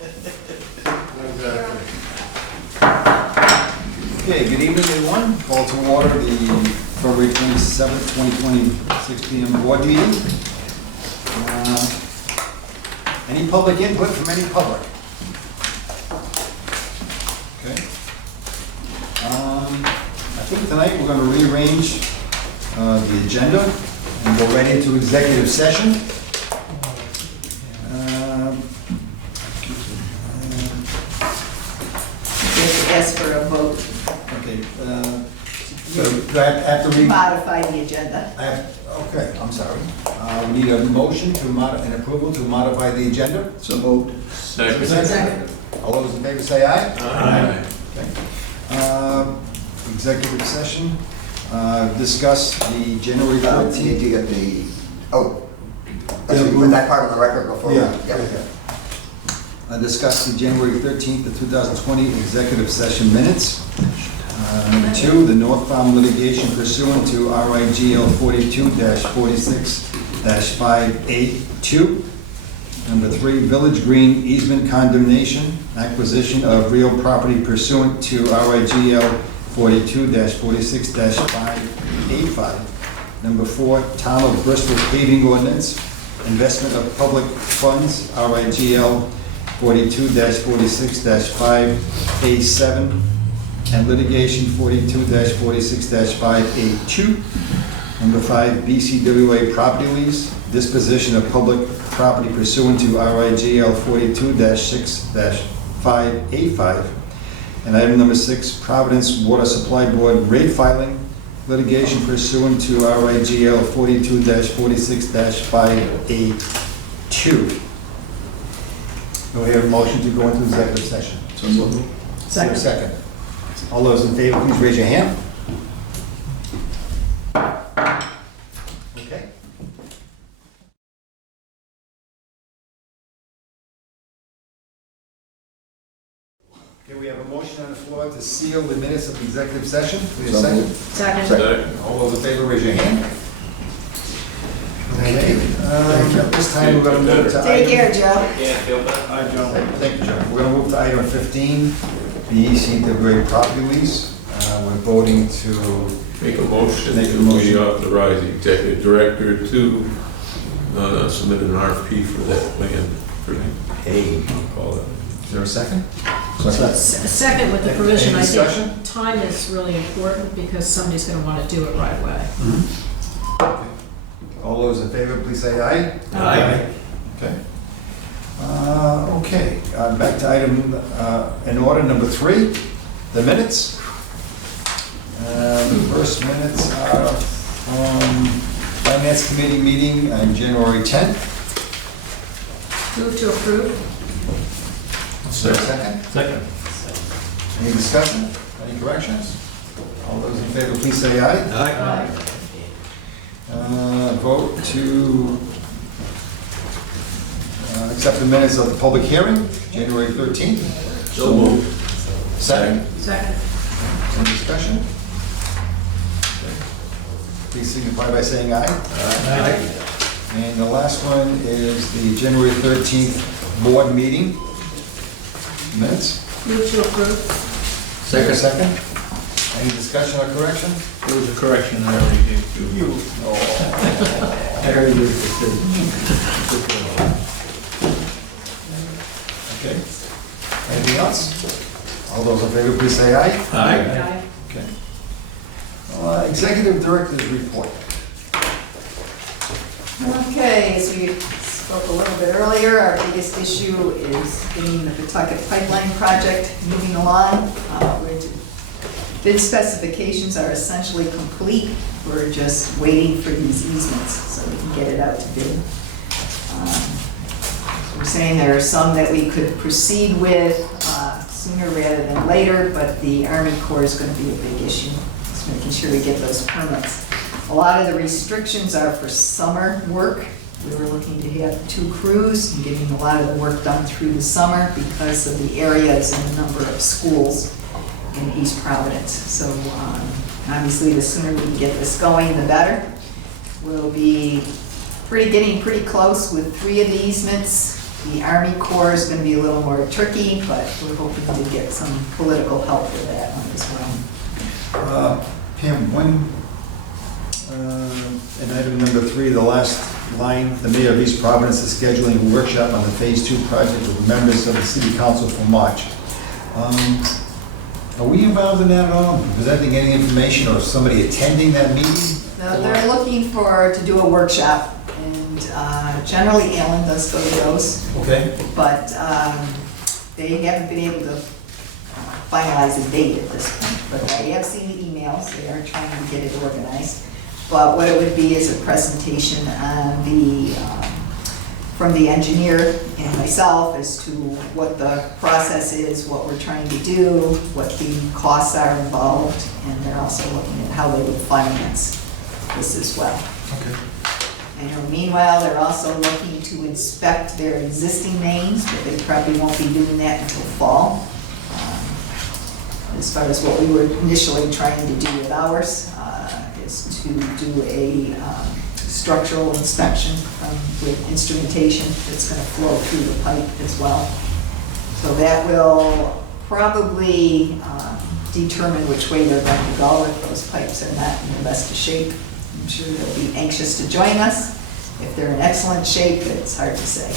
Exactly. Okay, good evening, everyone. Call to order the February 27th, 2020, 6 p.m. board meeting. Any public input from any public? Okay. I think tonight we're going to rearrange the agenda and go right into executive session. Ask for a vote Okay, so do I have to to modify the agenda. Okay, I'm sorry. We need a motion to an approval to modify the agenda. So moved. Second. All those in favor say aye. Aye. Okay. Executive session, discuss the January Did 14th. you get the, actually put that part on the record before? Discuss the January 13th of 2020 executive session minutes. Number 2, the North Farm litigation pursuant to RIGL 42-46-5A2. Number 3, Village Green easement condemnation, acquisition of real property pursuant to RIGL 42-46-5A5. Number 4, Town of Bristol paving ordinance, investment of public funds, RIGL 42-46-5A7, and litigation 42-46-5A2. Number 5, BCWA property lease, disposition of public property pursuant to RIGL 42-6-5A5. And item number 6, Providence Water Supply Board rate filing, litigation pursuant to RIGL 42-46-5A2. Do we have a motion to go into executive session? So moved. Second. All those in favor, please raise your hand. Okay. Okay, we have a motion on the floor to seal the minutes of the executive session. Do we have a second? Second. All those in favor, raise your hand. Okay, at this time, we're going to move to Take item... care, Joe. Hi, Joe. Thank you, John. We're going to move to item 15, the ECWA property lease. We're voting to... Make a motion Make a that motion. we authorize the executive director to submit an RFP for that plan, for Hey, I'll call it. is there a second? Second, with the provision, Any I discussion? think time is really important because somebody's going to want to do it right away. All those in favor, please say aye. Aye. Okay. Okay, back to item in order number 3, the minutes. The first minutes are from Finance Committee meeting on January 10th. Move to approve? Is there a second? Second. Any discussion? Any corrections? All those in favor, please say aye. Aye. Vote to accept the minutes of the public hearing, January 13th. So moved. Second. Second. Any discussion? Please signify by saying aye. Aye. And the last one is the January 13th board meeting minutes. Move to approve? Is there a second? Any discussion or correction? There was a correction I already gave you. Oh. I already did. Okay. Anything else? All those in favor, please say aye. Aye. Okay. Executive Director's report. Okay, as we spoke a little bit earlier, our biggest issue is getting the Pawtucket Pipeline project moving along. Bid specifications are essentially complete. We're just waiting for these easements so we can get it out to bid. We're saying there are some that we could proceed with sooner rather than later, but the Army Corps is going to be a big issue. Just making sure we get those permits. A lot of the restrictions are for summer work. We were looking to have 2 crews and getting a lot of the work done through the summer because of the areas and the number of schools in East Providence. So obviously the sooner we can get this going, the better. We'll be getting pretty close with 3 of the easements. The Army Corps is gonna be a little more tricky, but we're hoping to get some political help for that one as well. Pam, in item number 3, the last line, the mayor of East Providence is scheduling a workshop on the Phase 2 project with members of the city council for March. Are we involved in that at all? Presenting any information or somebody attending that meeting? Now, they're looking to do a workshop, and generally Alan does go to those, Okay. but they haven't been able to finalize a date at this point. But I have seen the emails, they are trying to get it organized. But what it would be is a presentation on from the engineer and myself as to what the process is, what we're trying to do, what the costs are involved, and they're also looking at how they would finance this as well. Okay. And meanwhile, they're also looking to inspect their existing mains, but they probably won't be doing that until fall. As far as what we were initially trying to do with ours, is to do a structural inspection with instrumentation that's going to flow through the pipe as well. So that will probably determine which way they're going to go if those pipes are not in the best of shape. I'm sure they'll be anxious to join us. If they're in excellent shape, it's hard to say.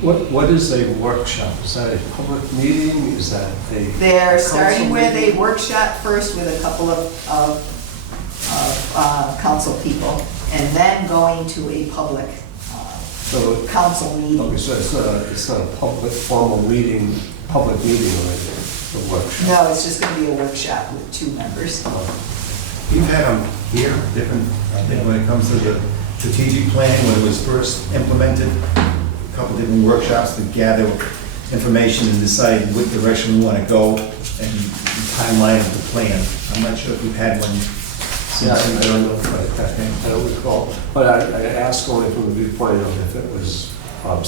What is a workshop? Is that a public meeting? Is that a? They're starting council with a meeting? workshop first with a couple of council people, and then going to a public So, council meeting. okay, so it's not a public, formal meeting, public meeting or anything, a workshop? No, it's just gonna be a workshop with 2 members. You've had them here, different, I think when it comes to the strategic plan, when it was first implemented, a couple different workshops to gather information and decide what direction we want to go and the timeline of the plan. I'm not sure if we've had one Yeah, I since. don't know, I don't recall. But I asked only from the viewpoint of if it was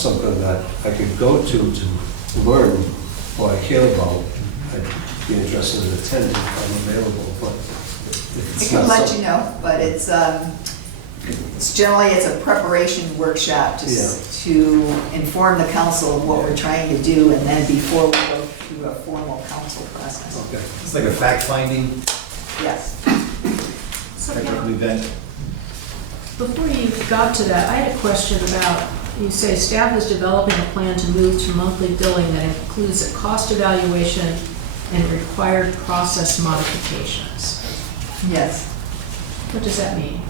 something that I could go to learn what I care about. I'd be interested in attending if I'm available, but if I it's can not let some- you know, but it's generally, it's a preparation workshop to inform the council of what we're trying to do, and then before we go through a formal council process. Okay. It's like a fact-finding Yes. So type now, of event. before you got to that, I had a question about, you say staff is developing a plan to move to monthly billing that includes a cost evaluation and required process modifications. Yes. What does that mean?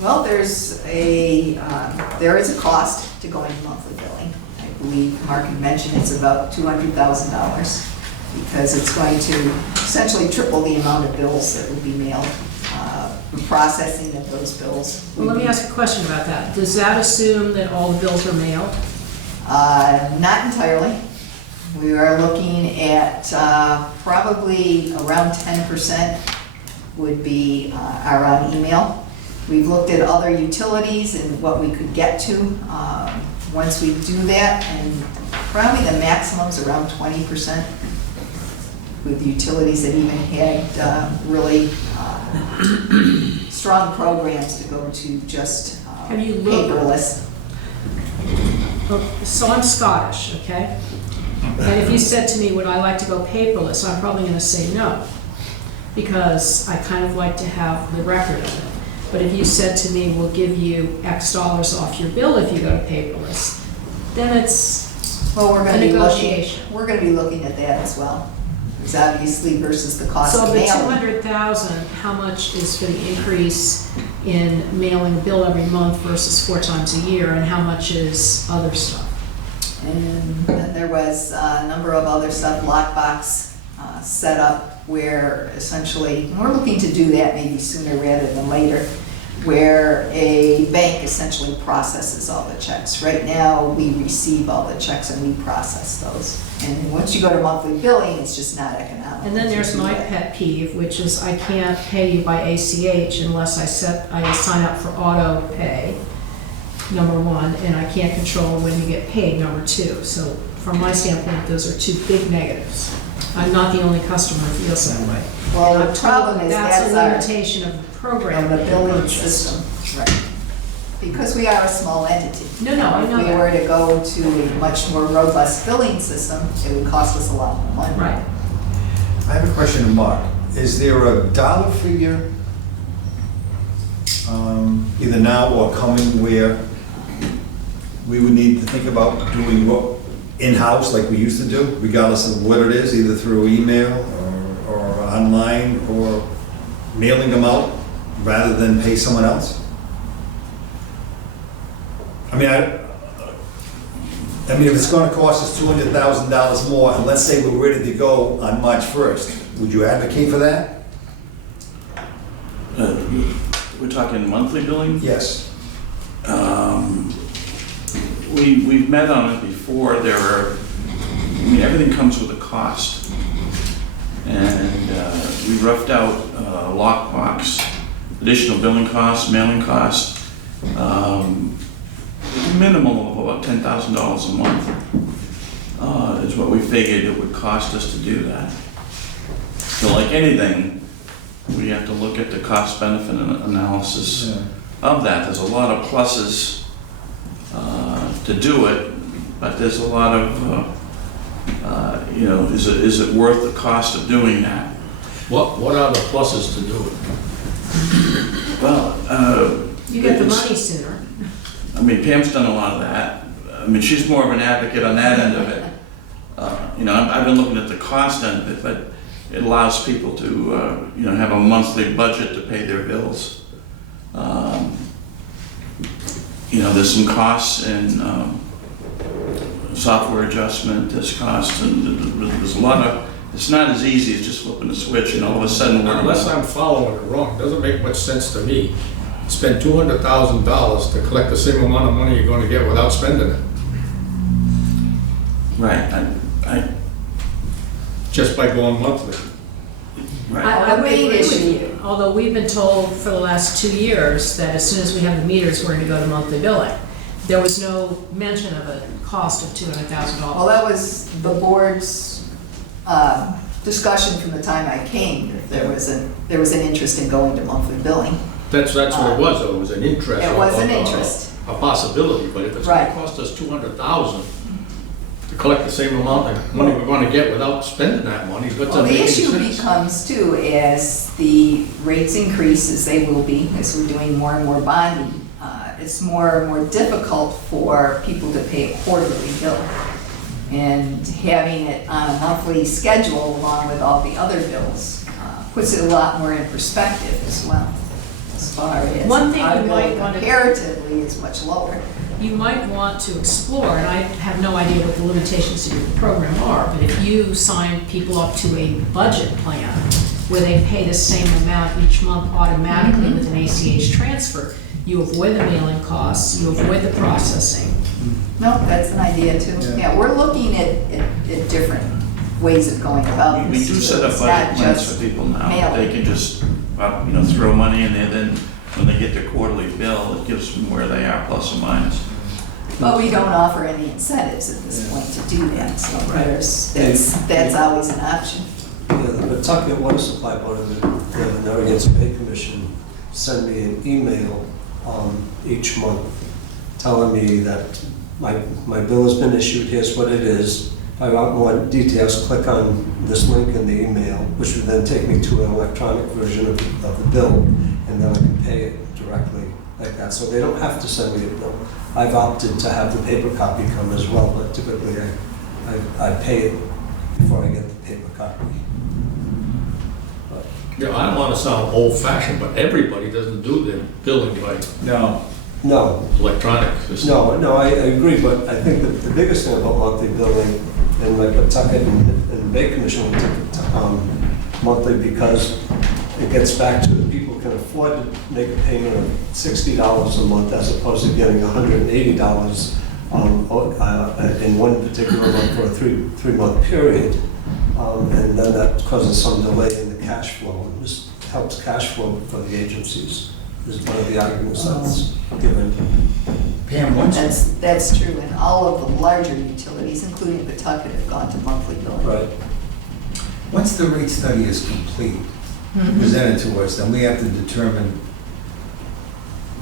Well, there is a cost to going to monthly billing. I believe Mark had mentioned it's about $200,000 because it's going to essentially triple the amount of bills that would be mailed. The processing of those bills. Well, let me ask a question about that. Does that assume that all the bills are mailed? Not entirely. We are looking at probably around 10% would be are on email. We've looked at other utilities and what we could get to once we do that, and probably the maximum's around 20% with utilities that even had really strong programs to go to just Have you looked- paperless. So I'm Scottish, okay? And if you said to me, would I like to go paperless, I'm probably gonna say no, because I kind of like to have the record of it. But if you said to me, we'll give you X dollars off your bill if you go to paperless, then it's Well, we're a gonna be looking, negotiation. we're gonna be looking at that as well. It's obviously versus the cost So of the mailing. 200,000, how much is for the increase in mailing a bill every month versus 4 times a year, and how much is other stuff? And then there was a number of other stuff, lockbox set up, where essentially, and we're looking to do that maybe sooner rather than later, where a bank essentially processes all the checks. Right now, we receive all the checks and we process those. And once you go to monthly billing, it's just not economic. And then there's my pet peeve, which is I can't pay you by ACH unless I sign up for auto pay, number one, and I can't control when you get paid, number two. So from my standpoint, those are 2 big negatives. I'm not the only customer who feels that way. Well, And the I'm told problem is that's that's a our, limitation of the program. of the that you billing purchase. system. Right. because we are a small entity. No, I know If we that. were to go to a much more robust billing system, it would cost us a lot more money. Right. I have a question to Mark. Is there a dollar figure, either now or coming, where we would need to think about doing what in-house like we used to do, regardless of what it is, either through email or online, or mailing them out rather than pay someone else? I mean, if it's gonna cost us $200,000 more, and let's say we're ready to go on March 1st, would you advocate for that? We're talking monthly billing? Yes. We've met on it before. Everything comes with a cost. And we roughed out lockbox, additional billing costs, mailing costs, minimum of about $10,000 a month is what we figured it would cost us to do that. So like anything, we have to look at the cost-benefit analysis of that. There's a lot of pluses to do it, but there's a lot of, is it worth the cost of doing that? What are the pluses to do it? Well, You get the it's- money sooner. Pam's done a lot of that. She's more of an advocate on that end of it. I've been looking at the cost end of it, but it allows people to, have a monthly budget to pay their bills. There's some costs in software adjustment, there's costs, and there's a lot of, it's not as easy as just flipping a switch and all of a sudden we're... Unless I'm following it wrong, it doesn't make much sense to me. Spend $200,000 to collect the same amount of money you're gonna get without spending it, Right, just by going monthly. right. I would The main agree with issue- you, although we've been told for the last 2 years that as soon as we have the meters, we're gonna go to monthly billing. There was no mention of a cost of $200,000. Well, that was the board's discussion from the time I came. There was an interest in going to monthly billing. That's what it was, though, it was an interest. It was an a- a- interest. A possibility, but if it's Right. gonna cost us $200,000 to collect the same amount of money we're gonna get without spending that money, it Well, doesn't the make any issue sense. becomes too, as the rates increase, as they will be, as we're doing more and more bonding, it's more and more difficult for people to pay a quarterly bill. And having it on a monthly schedule along with all the other bills puts it a lot more in perspective as well, as far as One thing our you bill might want to- comparatively is much lower. You might want to explore, and I have no idea what the limitations of your program are, but if you sign people up to a budget plan where they pay the same amount each month automatically with an ACH transfer, you avoid the mailing costs, you avoid the processing. No, that's an idea too. Yeah. Yeah, we're looking at different ways of going about We this. do too. set up It's budget not plans just for people now. mailing. They can just, throw money in there, then when they get their quarterly bill, it gives them where they are, plus or minus. But we don't offer any incentives at this point to do that, so that's always an option. Yeah, the Pawtucket Water Supply Board and the Narragansett Bay Commission send me an email each month telling me that my bill has been issued, here's what it is. If I want more details, click on this link in the email, which would then take me to an electronic version of the bill, and then I can pay it directly like that. So they don't have to send me a bill. I've opted to have the paper copy come as well, but typically I pay it before I get the paper copy. Yeah, I don't wanna sound old-fashioned, but everybody doesn't do their billing by No. electronic system. No, I agree, but I think that the biggest thing about monthly billing, and like Pawtucket and Bay Commission will take it monthly because it gets back to the people can afford to make a payment of $60 a month as opposed to getting $180 in one particular month for a three-month period. And then that causes some delay in the cash flow. And this helps cash flow for the agencies, is one of the arguments that's given. Pam, once, That's true, and all of the larger utilities, including Pawtucket, have gone to monthly billing. Right. once the rate study is complete, presented to us, then we have to determine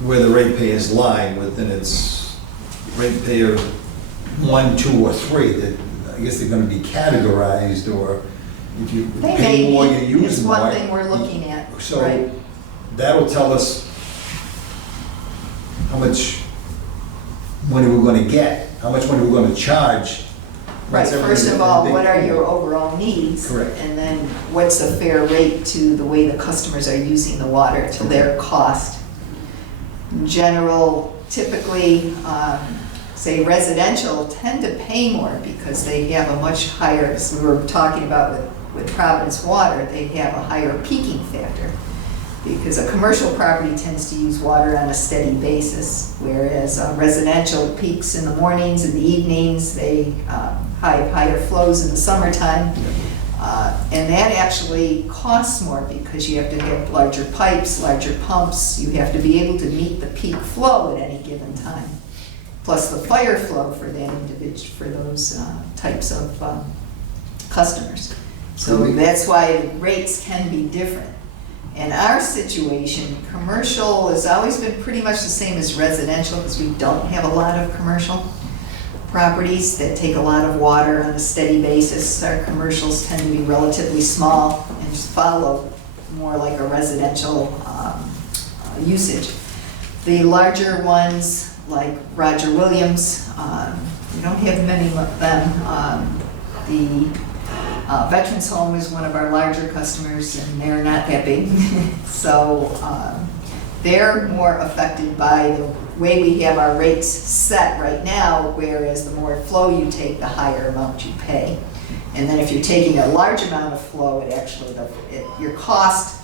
where the ratepayers lie within its ratepayer 1, 2, or 3, that I guess they're gonna be categorized, or if you They pay may more, be. you use It's more. one thing we're looking at, So right? that'll tell us how much money we're gonna get, how much money we're gonna charge. Right, Once first of everything- all, everything- what are your overall needs? Correct. And then what's a fair rate to the way the customers are using the water, to their cost? In general, typically, say residential tend to pay more because they have a much higher, as we were talking about with Providence Water, they have a higher peaking factor. Because a commercial property tends to use water on a steady basis, whereas residential peaks in the mornings and the evenings, they have higher flows in the summertime. And that actually costs more because you have to have larger pipes, larger pumps, you have to be able to meet the peak flow at any given time. Plus the fire flow for that individual, for those types of customers. So that's why the rates can be different. In our situation, commercial has always been pretty much the same as residential because we don't have a lot of commercial properties that take a lot of water on a steady basis. Our commercials tend to be relatively small and just follow more like a residential usage. The larger ones, like Roger Williams, we don't have many of them. The Veterans Home is one of our larger customers, and they're not that big. So they're more affected by the way we have our rates set right now, whereas the more flow you take, the higher amount you pay. And then if you're taking a large amount of flow, it actually, your cost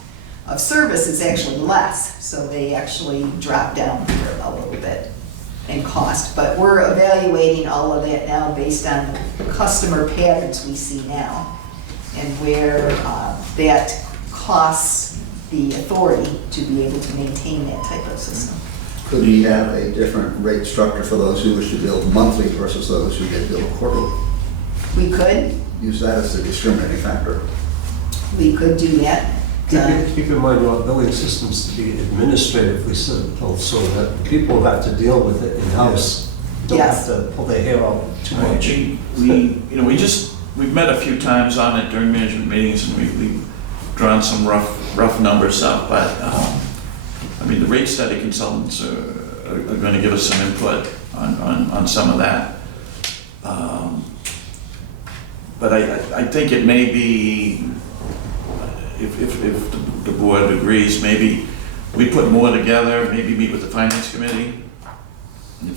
of service is actually less. So they actually drop down here a little bit in cost. But we're evaluating all of that now based on the customer patterns we see now and where that costs the authority to be able to maintain that type of system. Could we have a different rate structure for those who wish to bill monthly versus those who get billed quarterly? We could Use that as a discriminating factor. do that. Keep in mind, our billing systems to be administratively simple so that people who have to deal with it in-house don't Yes. have to pull their hair out too much. We've met a few times on it during management meetings, and we've drawn some rough numbers up, but, I mean, the rate study consultants are gonna give us some input on some of that. But I think it may be, if the board agrees, maybe we put more together, maybe meet with the finance committee,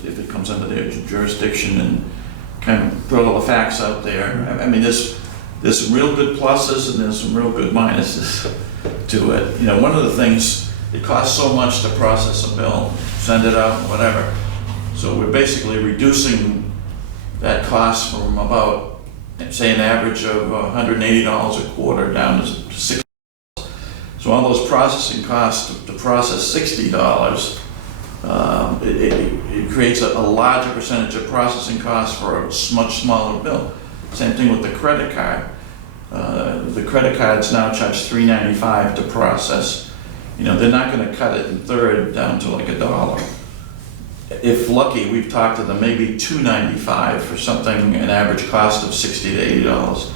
if it comes under their jurisdiction, and kind of throw all the facts out there. I mean, there's some real good pluses and there's some real good minuses to it. You know, one of the things, it costs so much to process a bill, send it out, whatever. So we're basically reducing that cost from about, say, an average of $180 a quarter down to $60. So all those processing costs to process $60, it creates a larger percentage of processing costs for a much smaller bill. Same thing with the credit card. The credit cards now charge $3.95 to process. You know, they're not going to cut it in third down to like $1. If lucky, we've talked to them, maybe $2.95 for something, an average cost of $60 to $80.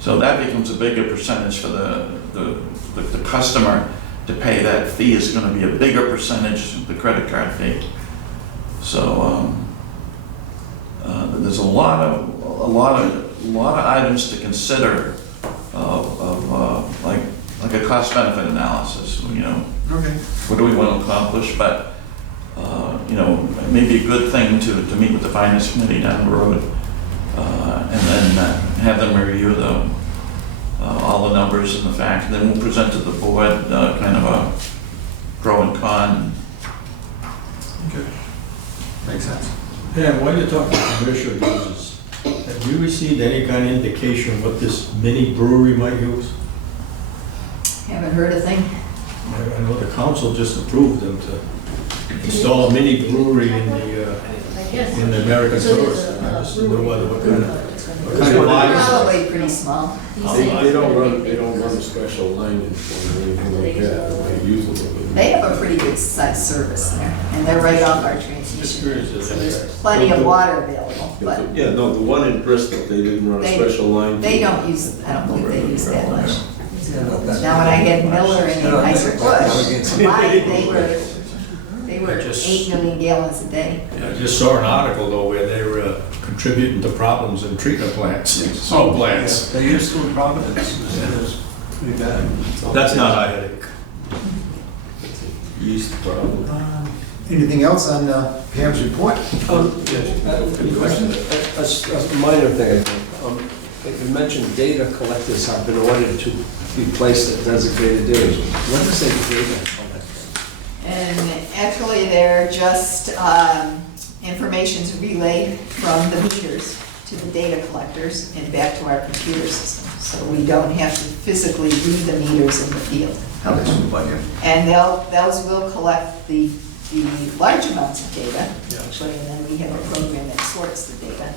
So that becomes a bigger percentage for the customer to pay. That fee is going to be a bigger percentage of the credit card fee. So there's a lot of items to consider of like a cost benefit analysis. You know, Okay. what do we want to accomplish? But you know, it may be a good thing to meet with the finance committee down the road, and then have them review all the numbers and the facts, and then we'll present to the board kind of a pro and con. Okay. Makes sense. Yeah, while you're talking commercial users, have you received any kind of indication what this mini brewery might use? Haven't heard a thing. I know the council just approved them to install a mini brewery in the American tourist. I just didn't know what kind of vibes. Probably pretty small. They don't run a special line in for anything like that. They use it with They have a pretty good size service there, and they're right off our transmission. So there's plenty of water available, but Yeah, no, the one in Bristol, they didn't run a They- special line. they don't use, I don't think they use that much. Now, when I had Miller and Anheuser-Busch, combined, they were 8 million gallons a day. I just saw an article though where they were contributing to problems in treatment plants, salt plants. They used to in Providence, it was pretty bad. That's not a headache. Yeast problem. Anything else on Pam's report? Good question. A minor thing, I think. You mentioned data collectors have been ordered to be placed at designated days. What is a data collector? And actually, they're just information's relayed from the meters to the data collectors and back to our computer system. So we don't have to physically read the meters in the field. And those will collect the large amounts of data, actually, and then we have a program that sorts the data.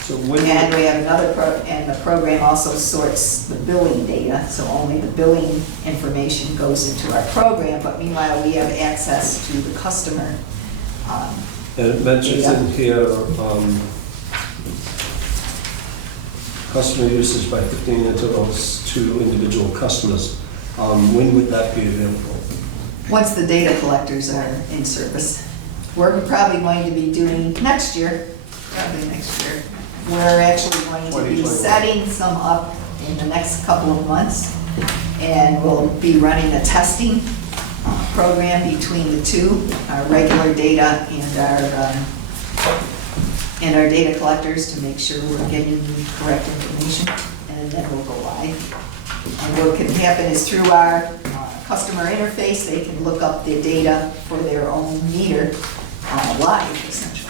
So when, And we have another and the program also sorts the billing data, so only the billing information goes into our program, but meanwhile, we have access to the customer. and it mentions in here, customer usage by 15 intervals to individual customers. When would that be available? Once the data collectors are in service. We're probably going to be doing next year, probably next year. We're actually going to be 2021. setting some up in the next couple of months. And we'll be running a testing program between the two, our regular data and our data collectors to make sure we're getting the correct information. And then we'll go live. And what can happen is through our customer interface, they can look up the data for their own meter live, essentially.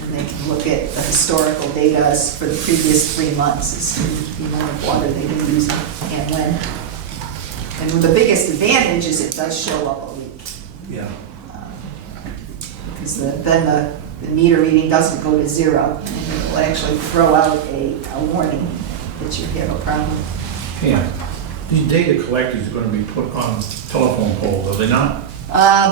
And they can look at the historical data for the previous 3 months as to the amount of water they've been using and when. And the biggest advantage is it does show up a leak. Yeah. Because then the meter reading doesn't go to 0, and it will actually throw out a warning that you have a problem. Yeah, these data collectors are gonna be put on telephone poles, are they not?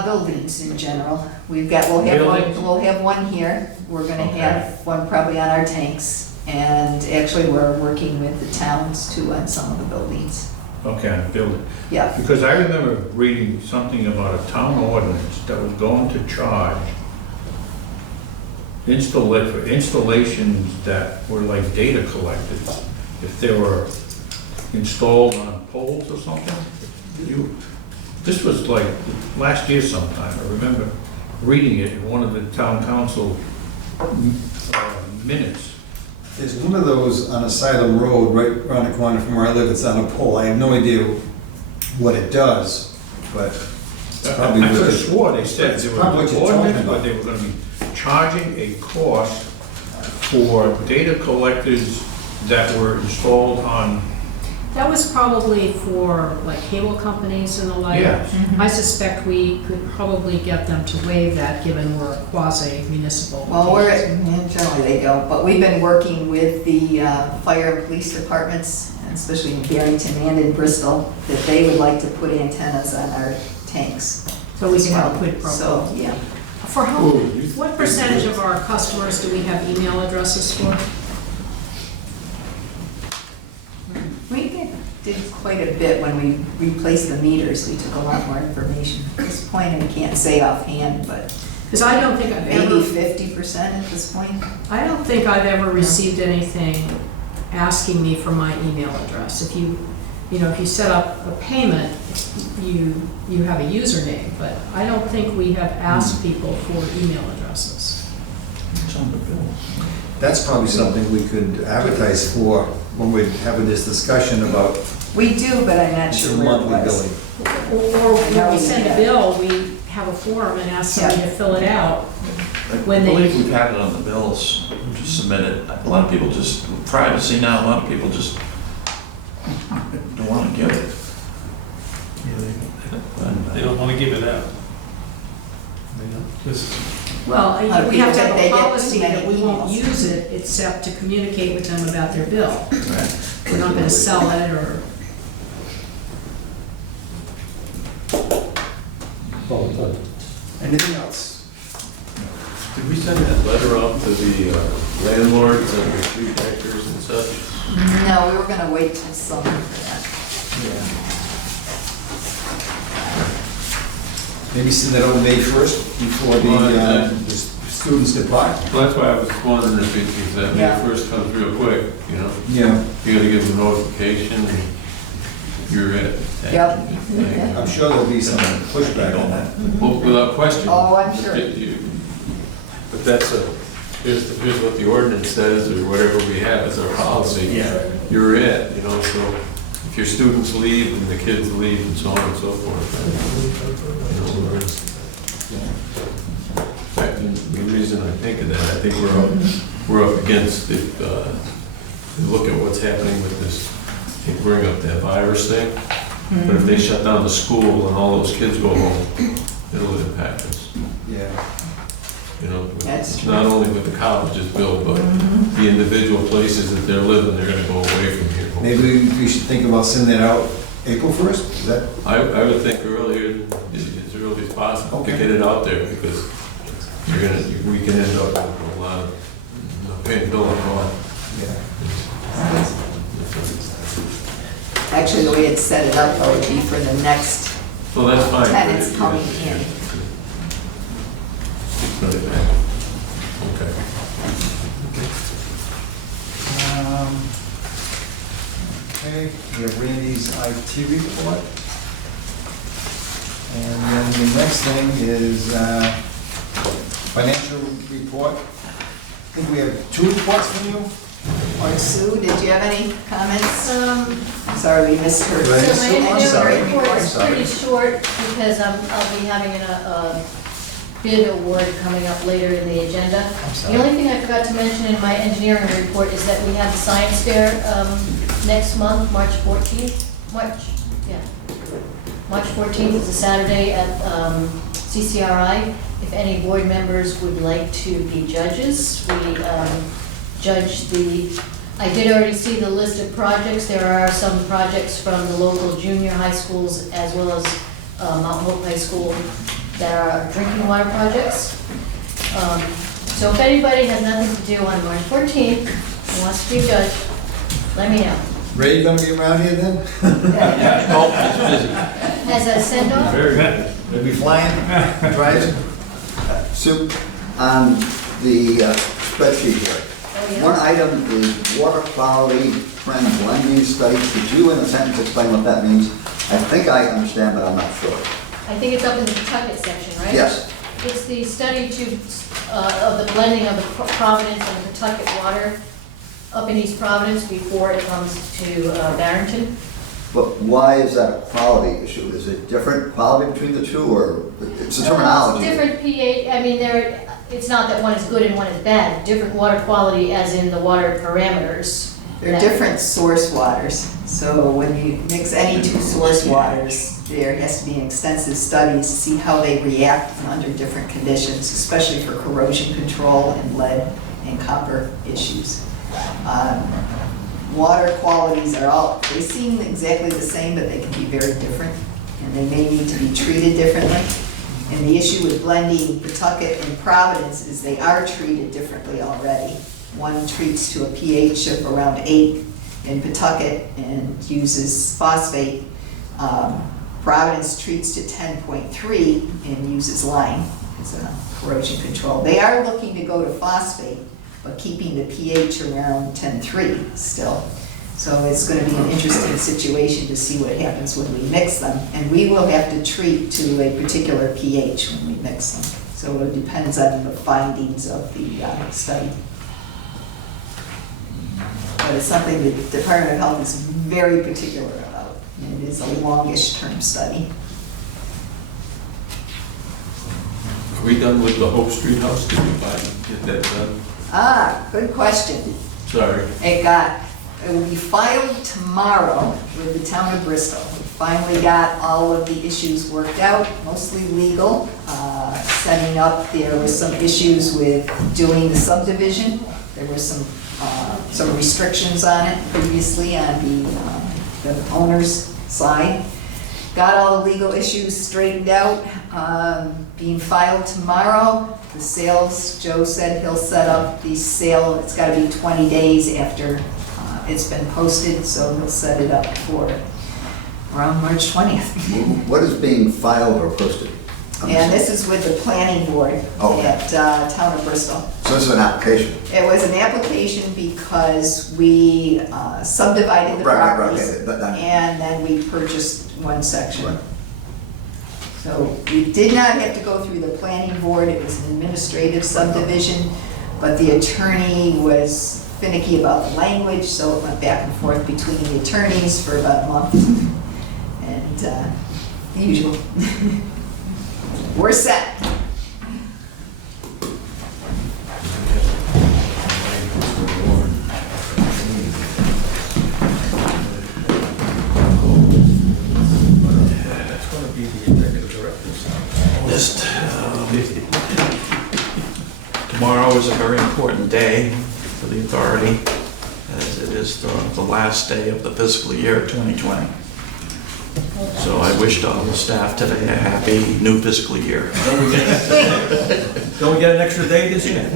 Buildings in general. We'll have one here. We're gonna Okay. have one probably on our tanks. And actually, we're working with the towns too on some of the buildings. Okay, on the building. Yeah, Because I remember reading something about a town ordinance that was going to charge for installations that were like data collectors, if they were installed on poles or something. This was like last year sometime, I remember reading it in one of the town council minutes. There's one of those on Asylum Road, right around the corner from where I live, it's on a pole. I have no idea what it does, but it's probably I could have what swore they said It's there was probably an what you're talking ordinance, but about. they were gonna be charging a cost for data collectors that were installed on, That was probably for like cable companies and the like. yeah. I suspect we could probably get them to waive that, given we're a quasi-municipal. well, generally they don't, but we've been working with the fire and police departments, and especially in Barrington and in Bristol, that they would like to put antennas on our tanks. So we can have a quid pro quo. So, yeah. For how, what percentage of our customers do we have email addresses for? We did quite a bit when we replaced the meters. We took a lot more information. At this point, I can't say offhand, but Because I don't think I've maybe ever, 50% at this point. I don't think I've ever received anything asking me for my email address. If if you set up a payment, you have a username, but I don't think we have asked people for email addresses. It's on the bill. That's probably something we could advertise for when we're having this discussion about We do, but I'm not the sure where it monthly was. billing. Or when we send a bill, we have a form and ask somebody to fill it out. I When they- believe we've had it on the bills, just submitted. A lot of people just, privacy now, a lot of people just don't want to give it. They don't want to give it out. Just Well, Other we have to people have think they a get policy too many that we won't emails. use it except to communicate with them about their bill. Right. We're not gonna sell it or, Well done. Anything else? Did we send that letter out to the landlords and the tree hectors and such? No, we were gonna wait till summer for that. Maybe send that over May 1st before the students depart? Well, that's why I was wondering if that May Yeah. 1st comes real quick, you know? Yeah. You gotta give them notification and you're it. Yep. I'm sure there'll be some pushback on that. Well, without question. Oh, I'm sure. But that's here's what the ordinance says, or whatever we have as our policy. Yeah. You're it, you know, so if your students leave and the kids leave and so on and so forth. You know, in fact, the reason I think of that, I think we're up against it, look at what's happening with this, they bring up that virus thing. But if they shut down the school and all those kids go home, it'll impact us. Yeah. You know, That's true. not only with the colleges built, but the individual places that they're living, they're gonna go away from here. Maybe we should think about sending that out April 1st? Is that? I would think earlier, as early as possible, to Okay. get it out there, because we can end up with a lot of paying bill and all. Yeah. Actually, the way it's set it up, though, would be for the next Well, that's fine. tenants coming in. Put it back. Okay. Okay, we have Randy's IT report. And then the next thing is financial report. I think we have 2 reports from you. Or Sue, did you have any comments? Sorry, we missed her. Right. So my I'm sorry. engineering report I'm is sorry. pretty short because I'll be having a bid award coming up later in the agenda. sorry. The only thing I forgot to mention in my engineering report is that we have the science fair next month, March 14th. March 14th is a Saturday at CCRI. If any board members would like to be judges, we judge I did already see the list of projects. There are some projects from the local junior high schools as well as Mount Hope High School that are drinking water projects. So if anybody has nothing to do on March 14th and wants to be judged, let me know. Ray, you gonna be around here then? Oh, it's busy. As a send-off, Very good. You'll be flying, driving? Sue, on the spreadsheet here, oh yeah. one item is water quality trend blending study. Could you in a sentence explain what that means? I think I understand, but I'm not sure. I think it's up in the Pawtucket section, right? Yes. It's the study of the blending of the Providence and Pawtucket water up in East Providence before it comes to Barrington. But why is that a quality issue? Is it different quality between the two, or it's a terminology? Different pH, I mean, it's not that one is good and one is bad, different water quality as in the water parameters. They're different source waters, so when you mix any 2 source waters, there has to be an extensive study to see how they react under different conditions, especially for corrosion control and lead and copper issues. Water qualities they seem exactly the same, but they can be very different, and they may need to be treated differently. And the issue with blending Pawtucket and Providence is they are treated differently already. One treats to a pH of around 8 in Pawtucket and uses phosphate. Providence treats to 10.3 and uses lime as a corrosion control. They are looking to go to phosphate, but keeping the pH around 10.3 still. So it's going to be an interesting situation to see what happens when we mix them. And we will have to treat to a particular pH when we mix them. So it depends on the findings of the study. But it's something the Department of Health is very particular about. And it is a longish term study. Are we done with the Hope Street house? Did we get that done? Good question. Sorry. It will be filed tomorrow with the town of Bristol. We finally got all of the issues worked out, mostly legal. Setting up, there was some issues with doing the subdivision. There were some restrictions on it previously on the owner's side. got all the legal issues straightened out, being filed tomorrow. The sales, Joe said he'll set up the sale, it's gotta be 20 days after it's been posted, so he'll set it up for around March 20th. What is being filed or posted? And this is with the planning board Okay. at Town of Bristol. So this is an application? It was an application because we subdivided the Right, properties okay, that- and then we purchased one section. Right. So we did not have to go through the planning board, it was an administrative subdivision, but the attorney was finicky about the language, so it went back and forth between the attorneys for about a month. And the usual. We're set. That's gonna be the executive director's. Just, tomorrow is a very important day for the authority, as it is the last day of the fiscal year 2020. So I wish all the staff today a happy new fiscal year. Don't we get an extra day this year?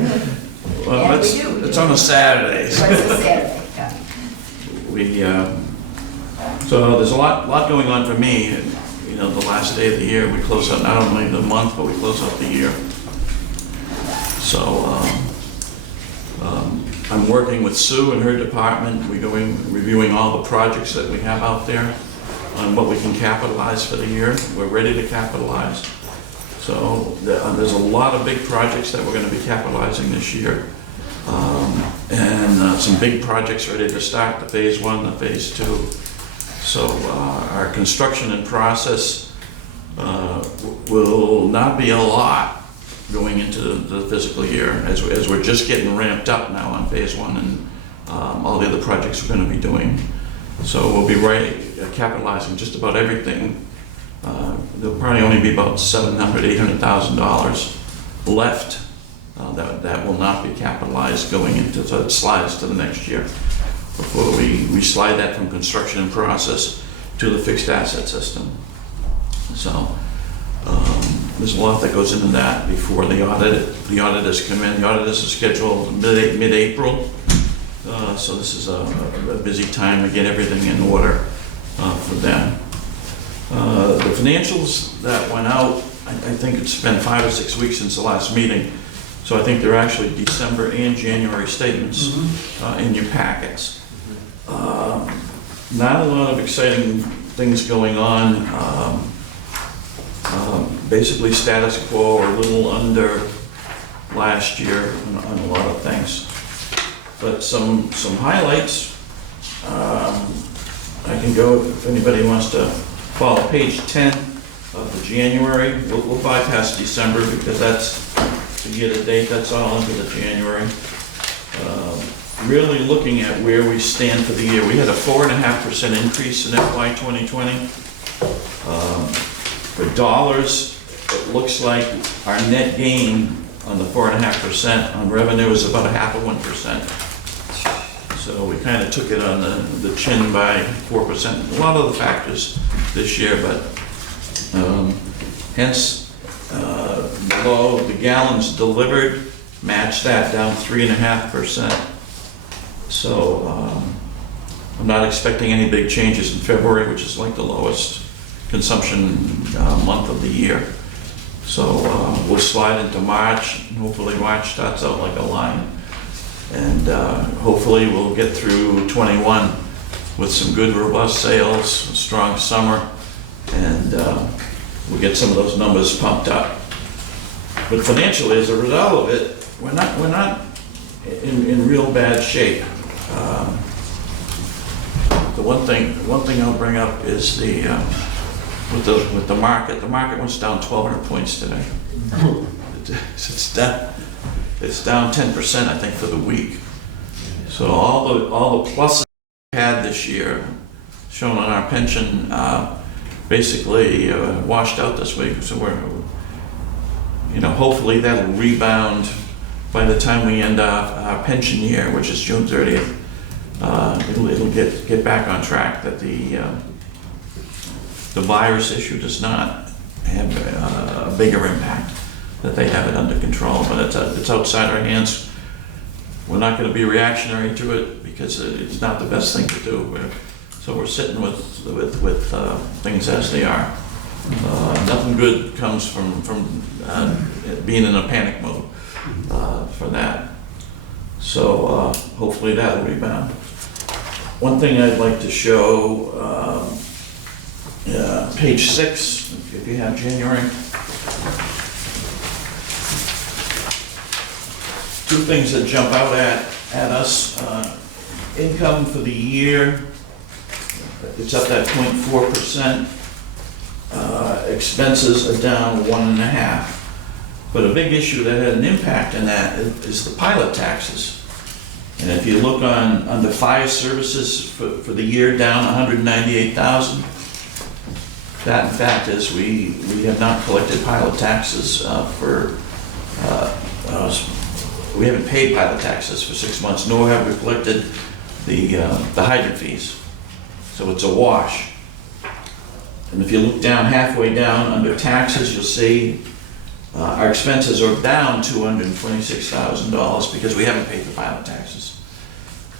Well, Yeah, we it's, do. it's on a Saturday. So it's a Saturday, yeah. We, so there's a lot going on for me. You know, the last day of the year, we close out not only the month, but we close out the year. So, I'm working with Sue and her department. We're reviewing all the projects that we have out there on what we can capitalize for the year. We're ready to capitalize. So there's a lot of big projects that we're gonna be capitalizing this year. And some big projects ready to start, the phase 1, the phase 2. So our construction and process will not be a lot going into the fiscal year, as we're just getting ramped up now on phase 1 and all the other projects we're gonna be doing. So we'll be capitalizing just about everything. There'll probably only be about $700,000, $800,000 left that will not be capitalized going into, so it slides to the next year before we slide that from construction and process to the fixed asset system. So there's a lot that goes into that before the auditors come in. The auditors are scheduled mid-April. So this is a busy time to get everything in order for them. The financials that went out, I think it's been 5 or 6 weeks since the last meeting. So I think they're actually December and January statements in your packets. Not a lot of exciting things going on. Basically status quo or a little under last year on a lot of things. But some highlights, I can go if anybody wants to follow page 10 of the January. We'll bypass December because that's the year-to-date, that's all into the January. Really looking at where we stand for the year. We had a 4.5% increase in FY 2020. For dollars, it looks like our net gain on the 4.5% on revenue is about 0.5%. So we kind of took it on the chin by 4%. A lot of the factors this year, but hence below the gallons delivered matched that down 3.5%. So I'm not expecting any big changes in February, which is like the lowest consumption month of the year. So we'll slide into March, and hopefully March starts out like a lion. And hopefully we'll get through 21 with some good robust sales, a strong summer, and we'll get some of those numbers pumped up. But financially, as a result of it, we're not in real bad shape. The one thing I'll bring up is with the market. The market went down 1,200 points today. It's down 10%, I think, for the week. So all the pluses we had this year, shown on our pension, basically washed out this week. So hopefully that'll rebound by the time we end our pension year, which is June 30th. It'll get back on track. That the virus issue does not have a bigger impact, that they have it under control, but it's outside our hands. We're not gonna be reactionary to it because it's not the best thing to do. So we're sitting with things as they are. Nothing good comes from being in a panic mode for that. So hopefully that will rebound. One thing I'd like to show, page 6, if you have January. Two things that jump out at us. Income for the year, it's up at 0.4%. Expenses are down 1.5%. But a big issue that had an impact in that is the pilot taxes. And if you look under fire services for the year, down 198,000. That in fact is we have not collected pilot taxes we haven't paid pilot taxes for 6 months, nor have we collected the hydrant fees. So it's a wash. And if you look down, halfway down under taxes, you'll see our expenses are down $226,000 because we haven't paid the pilot taxes.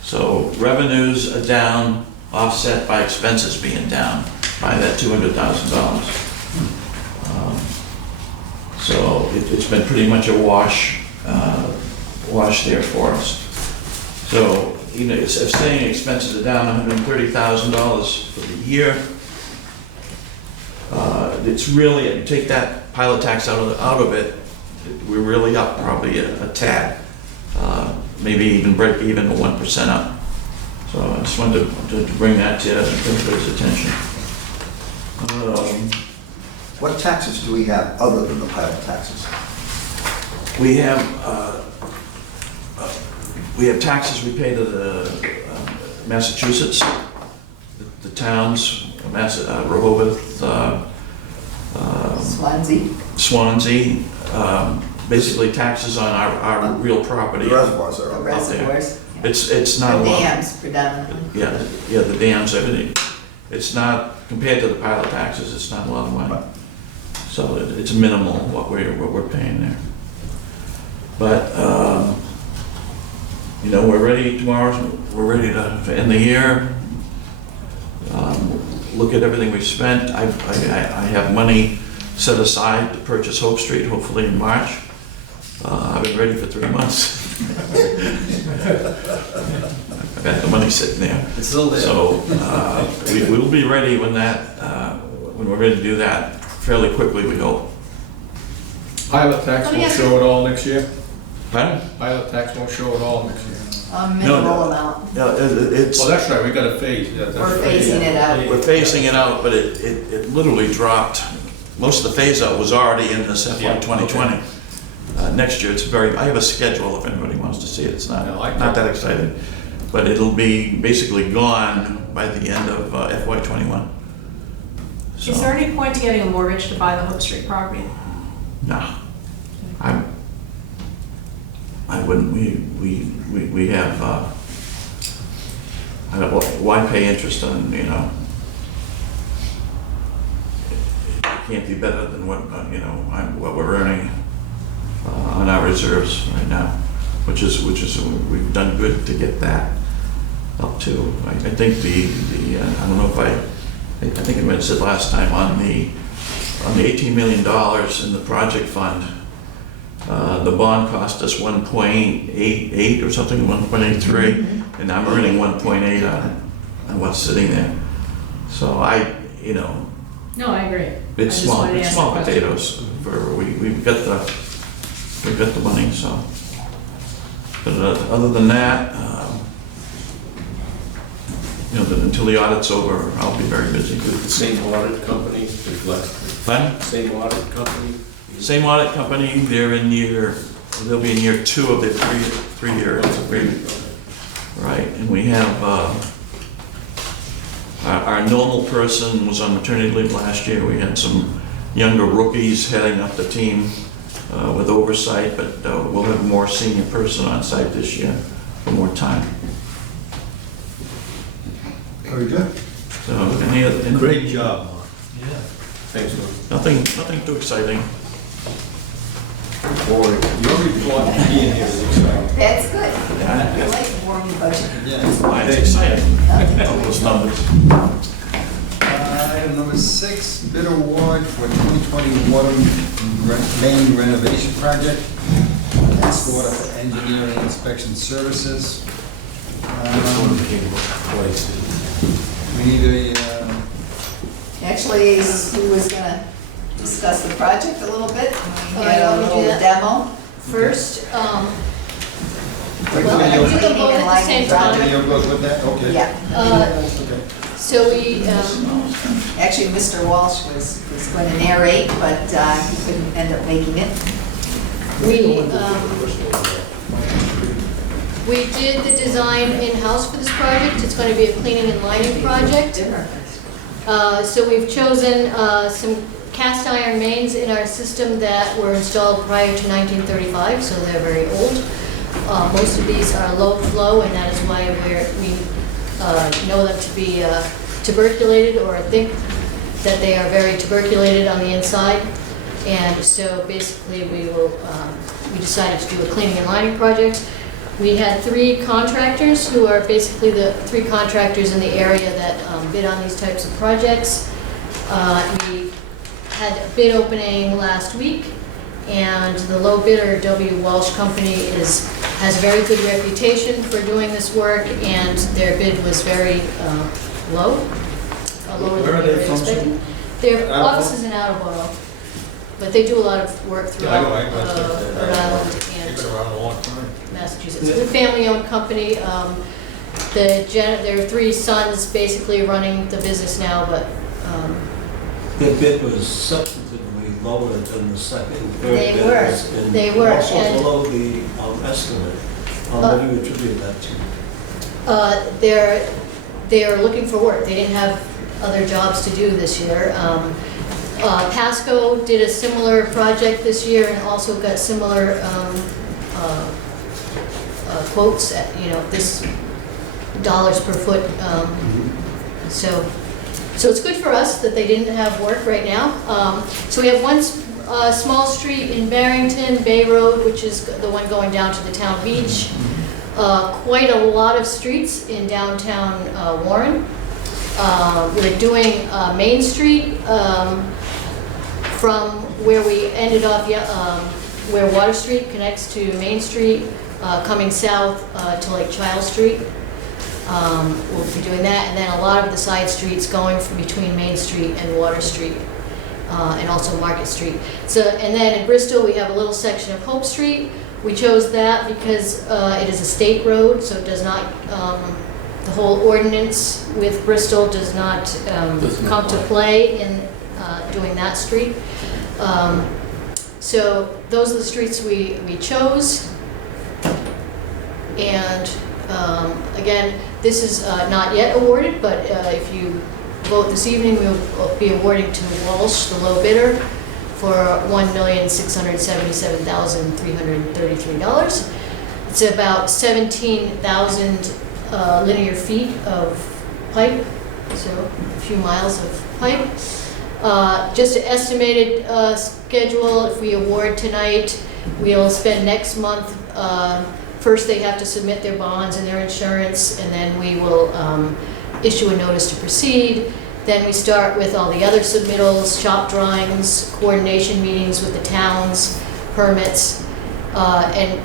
So revenues are down, offset by expenses being down by that $200,000. So it's been pretty much a wash there for us. So, you know, if saying expenses are down $130,000 for the year, it's really, if you take that pilot tax out of it, we're really up probably a tad, maybe even break even or 1% up. So I just wanted to bring that to everybody's attention. What taxes do we have other than the pilot taxes? We have taxes we pay to the Massachusetts, the towns, Rehoboth, Swansea, basically taxes on our real property. The reservoirs are The up. reservoirs. It's not a The lot. dams predominantly. Yeah, the dams, everything. It's not, compared to the pilot taxes, it's not a lot of money. So it's minimal what we're paying there. But, you know, we're ready tomorrow, we're ready to end the year. Look at everything we've spent. I have money set aside to purchase Hope Street, hopefully in March. I've been ready for 3 months. I've got the money sitting there. It's still there. So we will be ready when we're ready to do that fairly quickly, we hope. Pilot tax Let me won't ask show it all next year? Pardon? Pilot tax won't show it all next year? Minimal amount. Yeah, it's. Well, that's right, we got to phase. That's We're right. phasing it out. We're phasing it out, but it literally dropped. Most of the phase out was already in this FY Yeah, 2020. Next year, I have a schedule if anybody wants to see it. It's not, I like not that. that exciting. But it'll be basically gone by the end of FY 21. So, Is there any point to getting a mortgage to buy the Hope Street property? no. I wouldn't, we have, I don't, why pay interest on, you know? It can't be better than what, what we're earning on our reserves right now, which is, we've done good to get that up to. I think I don't know if I think I might have said last time on the $18 million in the project fund, the bond cost us 1.88 or something, 1.83, and I'm earning 1.8 on what's sitting there. So No, I agree. I it's just small, wanted to it's ask small the question. potatoes. We've got the money, so. But other than that, until the audit's over, I'll be very busy. With the same audit company, there's less. Fine? Same audit company? Same audit company, they'll be in year 2 of their three-year agreement. Right, and we have, our normal person was on maternity leave last year. We had some younger rookies heading up the team with oversight, but we'll have a more senior person on site this year for more time. Very good. So, any other? Great job, Mark. Thanks, Lou. Nothing too exciting. Boring. Your report being here is exciting. That's good. Yeah, I like warming budget. Why it's exciting, all those numbers. Item number 6, bid award for 2020 water main renovation project. Task order for engineering inspection services. We need a, Actually, Sue was gonna discuss the project a little bit. We Oh, had you a want me to do little that? demo. First, We're well, doing I a do them cleaning both and at the lighting same project. time. video goes with that, okay. Yeah. Okay. So we, Actually, Mr. Walsh was going to narrate, but he couldn't end up making it. we did the design in-house for this project. It's going to be a cleaning and lighting project. So we've chosen some cast iron mains in our system that were installed prior to 1935, so they're very old. Most of these are low flow, and that is why we know them to be tuberculated, or think that they are very tuberculated on the inside. And so basically we decided to do a cleaning and lining project. We had 3 contractors who are basically the 3 contractors in the area that bid on these types of projects. We had a bid opening last week, and the low bidder, Walsh Company, has a very good reputation for doing this work, and their bid was very low, lower Where are than they we were from, expecting. Their Attleboro? office is in Attleboro, but they do a lot of work throughout I know that. Rhode Island They've and been around a long time. Massachusetts. It's a family-owned company. Their 3 sons basically running the business now, but The bid was substantively lower than the second and third They bid were. was, and They were, also and- below the estimate. What do you attribute that to? they're looking for work. They didn't have other jobs to do this year. Pasco did a similar project this year and also got similar quotes at, this dollars per foot. So it's good for us that they didn't have work right now. So we have one small street in Barrington, Bay Road, which is the one going down to the town beach. Quite a lot of streets in downtown Warren. We're doing Main Street from where we ended off, where Water Street connects to Main Street, coming south to like Child Street. We'll be doing that, and then a lot of the side streets going from between Main Street and Water Street, and also Market Street. So, and then in Bristol, we have a little section of Hope Street. We chose that because it is a state road, so it does not, the whole ordinance with Bristol does not come to play in doing that street. So those are the streets we chose. And again, this is not yet awarded, but if you vote this evening, we'll be awarding to Walsh, the low bidder, for $1,677,333. It's about 17,000 linear feet of pipe, so a few miles of pipe. Just an estimated schedule, if we award tonight, we'll spend next month. First, they have to submit their bonds and their insurance, and then we will issue a notice to proceed. Then we start with all the other submittals, shop drawings, coordination meetings with the towns, permits. And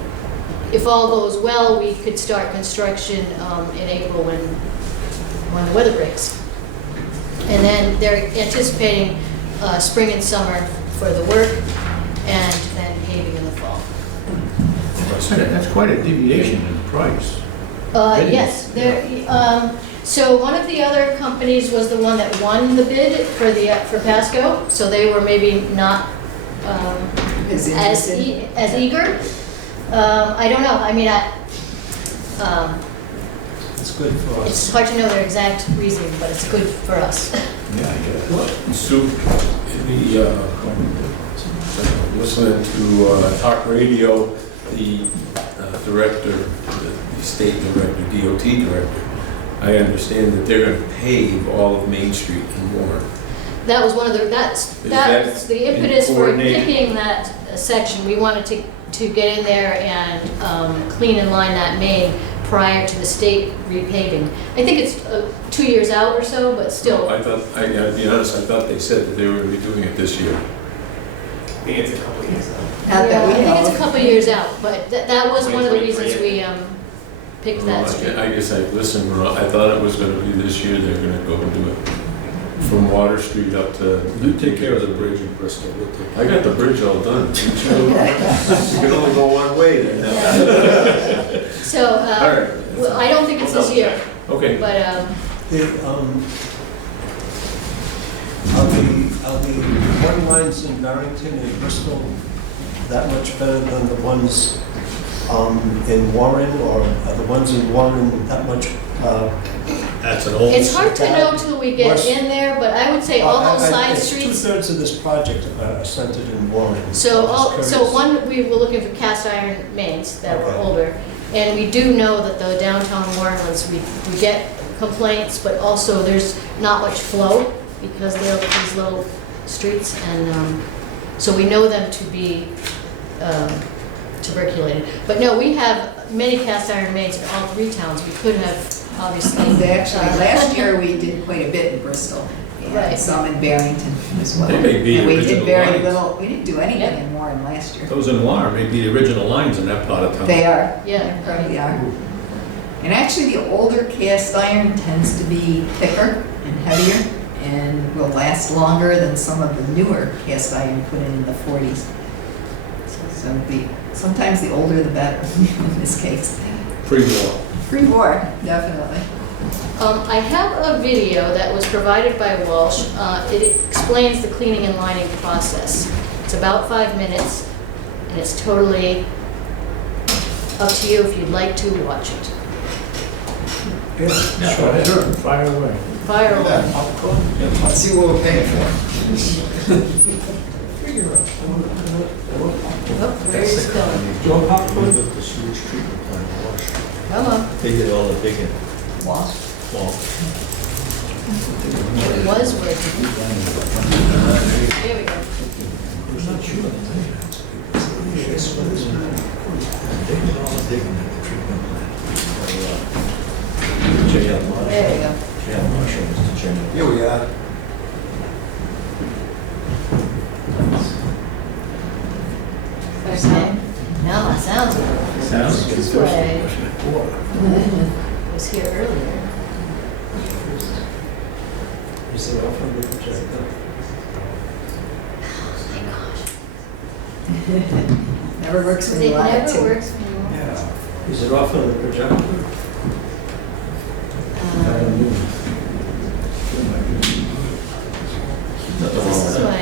if all goes well, we could start construction in April when the weather breaks. And then they're anticipating spring and summer for the work, and then paving in the fall. That's quite a deviation in price. Yes, so one of the other companies was the one that won the bid for Pasco, so they were maybe not as eager. I don't know, I mean, It's good for us. it's hard to know their exact reasoning, but it's good for us. Yeah, I guess. Sue, listening to talk radio, the director, the state director, DOT director, I understand that they're going to pave all of Main Street in Warren. that was one of the, that's the impetus for coordinated? picking that section. We wanted to get in there and clean and line that main prior to the state repaving. I think it's 2 years out or so, but still. I thought, I gotta be honest, I thought they said that they were gonna be doing it this year. Not that we Yeah, I think know it's a of. couple of years out, but that was one of the reasons we picked that street. I guess I listened wrong. I thought it was gonna be this year, they're gonna go and do it. From Water Street up to. You take care of the bridge in Bristol, we'll take care I got the bridge all done. You can only go one way then. So, All right. well, I don't think it's this year, Okay. but, Are the water lines in Barrington and Bristol that much better than the ones in Warren, or are the ones in Warren that much? That's an old. it's hard to know till we get in there, but I would say all those side streets. 2/3 of this project are centered in Warren. So, I'm just so curious. one, we were looking for cast iron mains that were Okay. older. And we do know that the downtown Warren ones, we get complaints, but also there's not much flow because they're these little streets. And so we know them to be tuberculated. But no, we have many cast iron mains in all three towns. We could have, obviously. Actually, last year we did quite a bit in Bristol. And Right. some in Barrington as well. They may be And we original did very lines. little, we didn't do anything Yep. in Warren last year. Those in Lar may be the original lines in that part of town. They are. Yeah. They probably are. And actually, the older cast iron tends to be thicker and heavier and will last longer than some of the newer cast iron put in the 40s. Sometimes the older the better in this case. Pre-war. Pre-war, definitely. I have a video that was provided by Walsh. It explains the cleaning and lining process. It's about 5 minutes, and it's totally up to you if you'd like to watch it. Yeah, go ahead. Fire away. Fire away. Let's see what we're paying for. Oh, where is it going? The sewage treatment plant, Walsh. Come on. They did all the digging. Walsh? Well, It was working. There we go. I'm not sure. They did all the digging at the treatment plant. J.L. Marshall. There we go. J.L. Marshall was the chairman. Here we are. First time? No, it sounds good. Sounds This good. way. It was here earlier. Is it off on the projector? Oh my gosh. Never works when It you want it never to. works when you want it. Yeah. Is it off on the projector? This is my,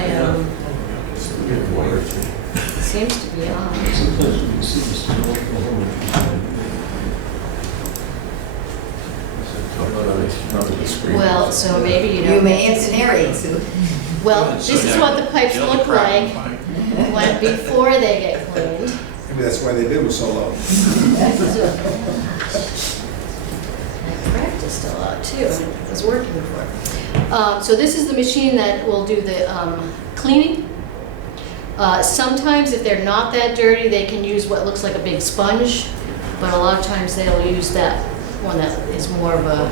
seems to be on. Sometimes you can see this. Not on the screen. Well, so maybe you You don't. may have to narrate, Sue. Well, this is what the pipes look like when, before they get cleaned. Maybe that's why they bid was so low. I practiced a lot too, and it was working before. So this is the machine that will do the cleaning. Sometimes if they're not that dirty, they can use what looks like a big sponge, but a lot of times they'll use that one that is more of a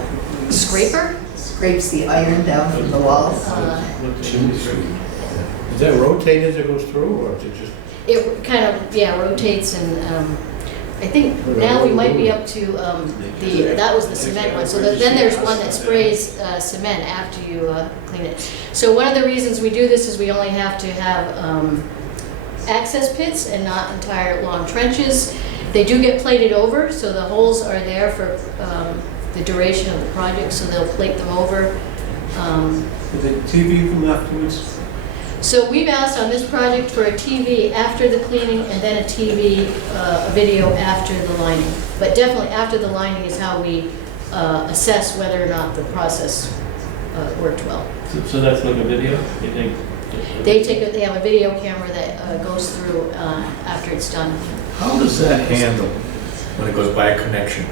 scraper. Scrapes the iron down from the walls. Is that rotated as it goes through, or is it just? It kind of, yeah, rotates and I think now we might be up to that was the cement one. So then there's one that sprays cement after you clean it. So one of the reasons we do this is we only have to have access pits and not entire long trenches. They do get plated over, so the holes are there for the duration of the project, so they'll plate them over. Did they TV them afterwards? So we've asked on this project for a TV after the cleaning and then a TV, a video after the lining. But definitely after the lining is how we assess whether or not the process worked well. So that's like a video, you think? They have a video camera that goes through after it's done. How does that handle when it goes by a connection?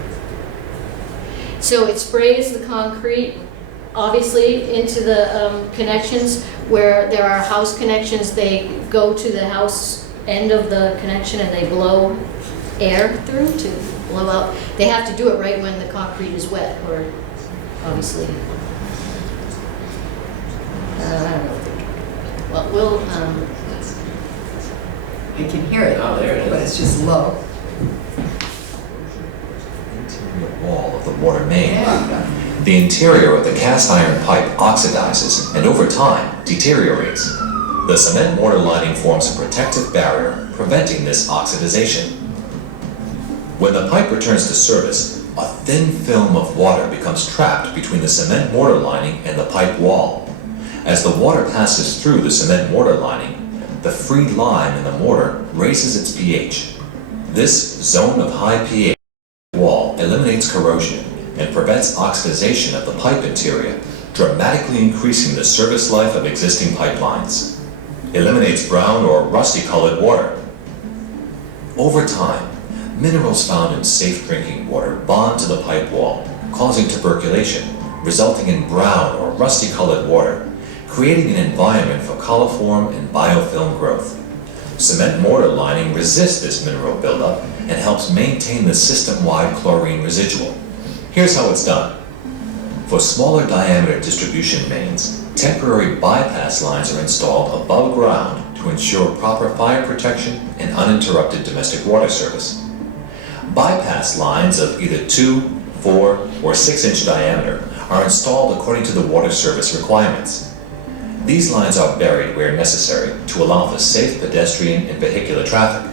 So it sprays the concrete obviously into the connections. Where there are house connections, they go to the house end of the connection and they blow air through to blow out. They have to do it right when the concrete is wet, or obviously. I don't know what they're talking about. Well, we'll, I can hear it, Oh, there it is. but it's just low. Interior wall of the water main. The interior of the cast iron pipe oxidizes and over time deteriorates. The cement mortar lining forms a protective barrier preventing this oxidization. When the pipe returns to service, a thin film of water becomes trapped between the cement mortar lining and the pipe wall. As the water passes through the cement mortar lining, the free lime in the mortar raises its pH. This zone of high pH wall eliminates corrosion and prevents oxidization of the pipe interior, dramatically increasing the service life of existing pipelines. Eliminates brown or rusty-colored water. Over time, minerals found in safe drinking water bond to the pipe wall, causing tuberculation, resulting in brown or rusty-colored water, creating an environment for coliform and biofilm growth. Cement mortar lining resists this mineral buildup and helps maintain the system-wide chlorine residual. Here's how it's done. For smaller diameter distribution mains, temporary bypass lines are installed above ground to ensure proper fire protection and uninterrupted domestic water service. Bypass lines of either 2, 4, or 6-inch diameter are installed according to the water service requirements. These lines are buried where necessary to allow for safe pedestrian and vehicular traffic.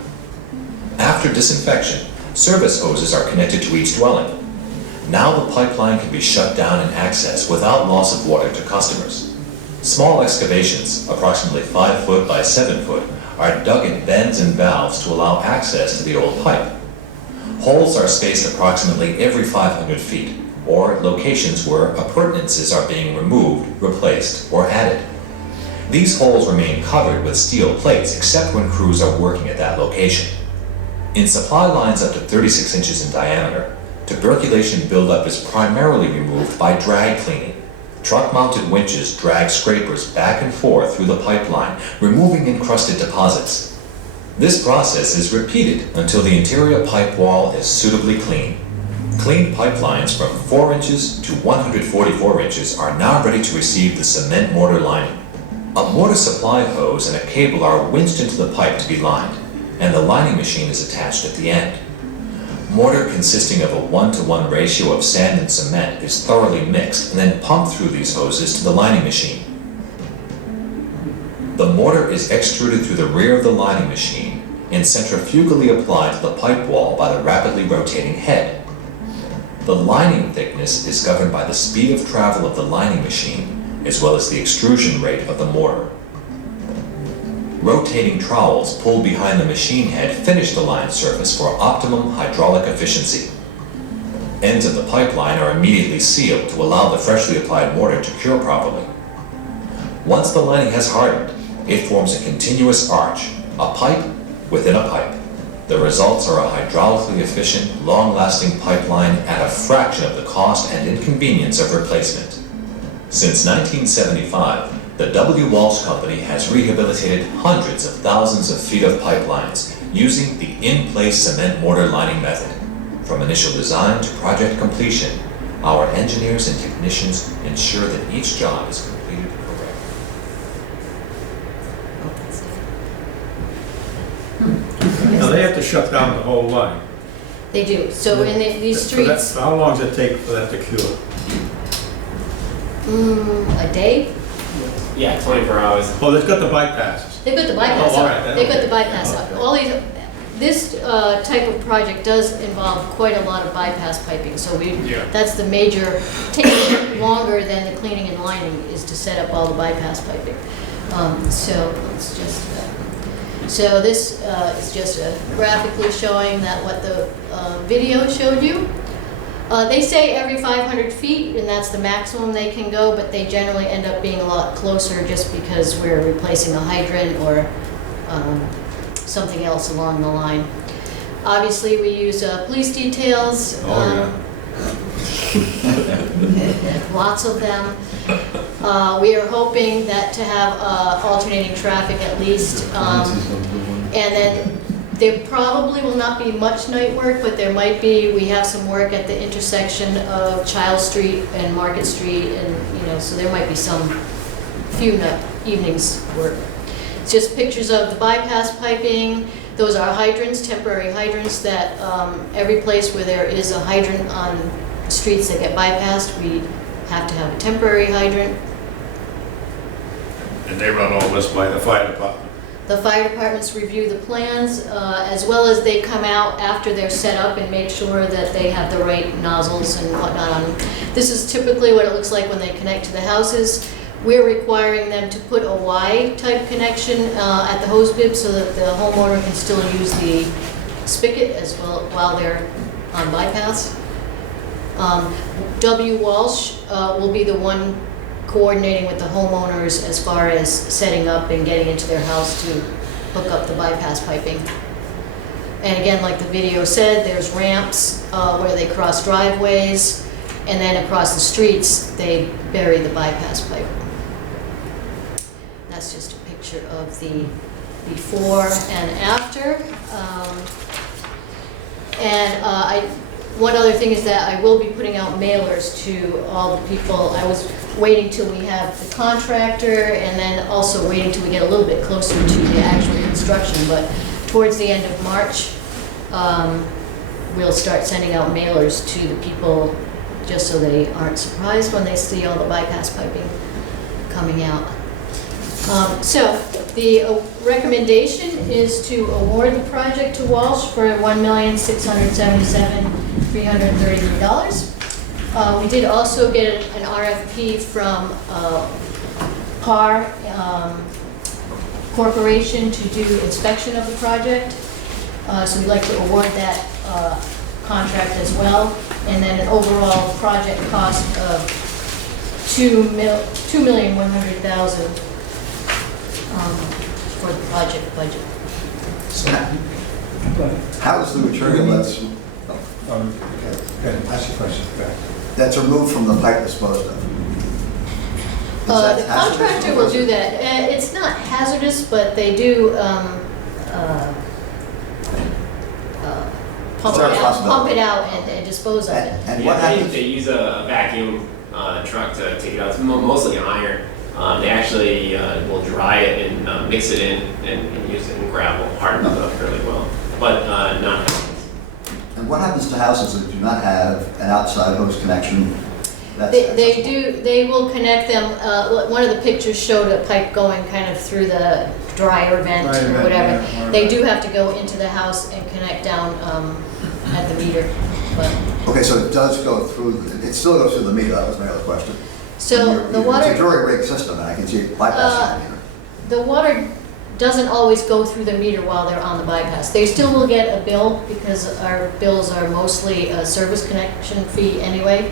After disinfection, service hoses are connected to each dwelling. Now the pipeline can be shut down and accessed without loss of water to customers. Small excavations, approximately 5 foot by 7 foot, are dug in bends and valves to allow access to the old pipe. Holes are spaced approximately every 500 feet, or locations where appurtenances are being removed, replaced, or added. These holes remain covered with steel plates except when crews are working at that location. In supply lines up to 36 inches in diameter, tuberculation buildup is primarily removed by drag cleaning. Truck-mounted winches drag scrapers back and forth through the pipeline, removing encrusted deposits. This process is repeated until the interior pipe wall is suitably clean. Cleaned pipelines from 4 inches to 144 inches are now ready to receive the cement mortar lining. A mortar supply hose and a cable are winched into the pipe to be lined, and the lining machine is attached at the end. Mortar consisting of a 1-to-1 ratio of sand and cement is thoroughly mixed and then pumped through these hoses to the lining machine. The mortar is extruded through the rear of the lining machine and centrifugally applied to the pipe wall by the rapidly rotating head. The lining thickness is governed by the speed of travel of the lining machine as well as the extrusion rate of the mortar. Rotating trowels pulled behind the machine head finish the line surface for optimum hydraulic efficiency. Ends of the pipeline are immediately sealed to allow the freshly applied mortar to cure properly. Once the lining has hardened, it forms a continuous arch, a pipe within a pipe. The results are a hydraulically efficient, long-lasting pipeline at a fraction of the cost and inconvenience of replacement. Since 1975, the W. Walsh Company has rehabilitated hundreds of thousands of feet of pipelines using the in-place cement mortar lining method. From initial design to project completion, our engineers and technicians ensure that each job is completed correctly. Now, they have to shut down the whole line. They do. So in these So that- streets, How long does it take for that to cure? a day, Yeah, 24 hours. Oh, they've got the bypasses. they've got the bypass Oh, all right, up. then, They've got okay. the bypass up. Okay. All these, this type of project does involve quite a lot of bypass piping, so Yeah. that's the major, taking longer than the cleaning and lining is to set up all the bypass piping. So it's just, so this is just graphically showing that what the video showed you. They say every 500 feet, and that's the maximum they can go, but they generally end up being a lot closer just because we're replacing a hydrant or something else along the line. Obviously, we use police details. Oh, yeah. Lots of them. We are hoping that to have alternating traffic at least. And then there probably will not be much night work, but there might be, we have some work at the intersection of Child Street and Market Street, and, so there might be some few evenings work. It's just pictures of the bypass piping. Those are hydrants, temporary hydrants that every place where there is a hydrant on streets that get bypassed, we have to have a temporary hydrant. And they run all this by the fire department. The fire departments review the plans, as well as they come out after they're set up and make sure that they have the right nozzles and whatnot on them. This is typically what it looks like when they connect to the houses. We're requiring them to put a Y-type connection at the hose bib so that the homeowner can still use the spigot as well while they're on bypass. W. Walsh will be the one coordinating with the homeowners as far as setting up and getting into their house to hook up the bypass piping. And again, like the video said, there's ramps where they cross driveways, and then across the streets, they bury the bypass pipe. That's just a picture of the before and after. One other thing is that I will be putting out mailers to all the people. I was waiting till we have the contractor, and then also waiting till we get a little bit closer to the actual construction. But towards the end of March, we'll start sending out mailers to the people just so they aren't surprised when they see all the bypass piping coming out. So the recommendation is to award the project to Walsh for $1,677,333. We did also get an RFP from PAR Corporation to do inspection of the project. So we'd like to award that contract as well. And then an overall project cost of $2,100,000 for the project budget. How is the material that's, Okay, ask your question. that's removed from the pipe disposed of? Is that The hazardous contractor or will is do it- that. It's not hazardous, but they do pump It's our it responsibility. out and dispose of it. And Yeah, what happens? they use a vacuum truck to take it out. It's mostly iron. They actually will dry it and mix it in and use it in gravel, harden it up really well, but not. And what happens to houses that do not have an outside hose connection? They will connect them. One of the pictures showed a pipe going kind of through the dryer vent or whatever. They do have to go into the house and connect down at the meter. But Okay, so it does go through, it still goes through the meter, that was my other question. so the water. It's a jury rig system, and I can see it bypassing the meter. The water doesn't always go through the meter while they're on the bypass. They still will get a bill because our bills are mostly a service connection fee anyway.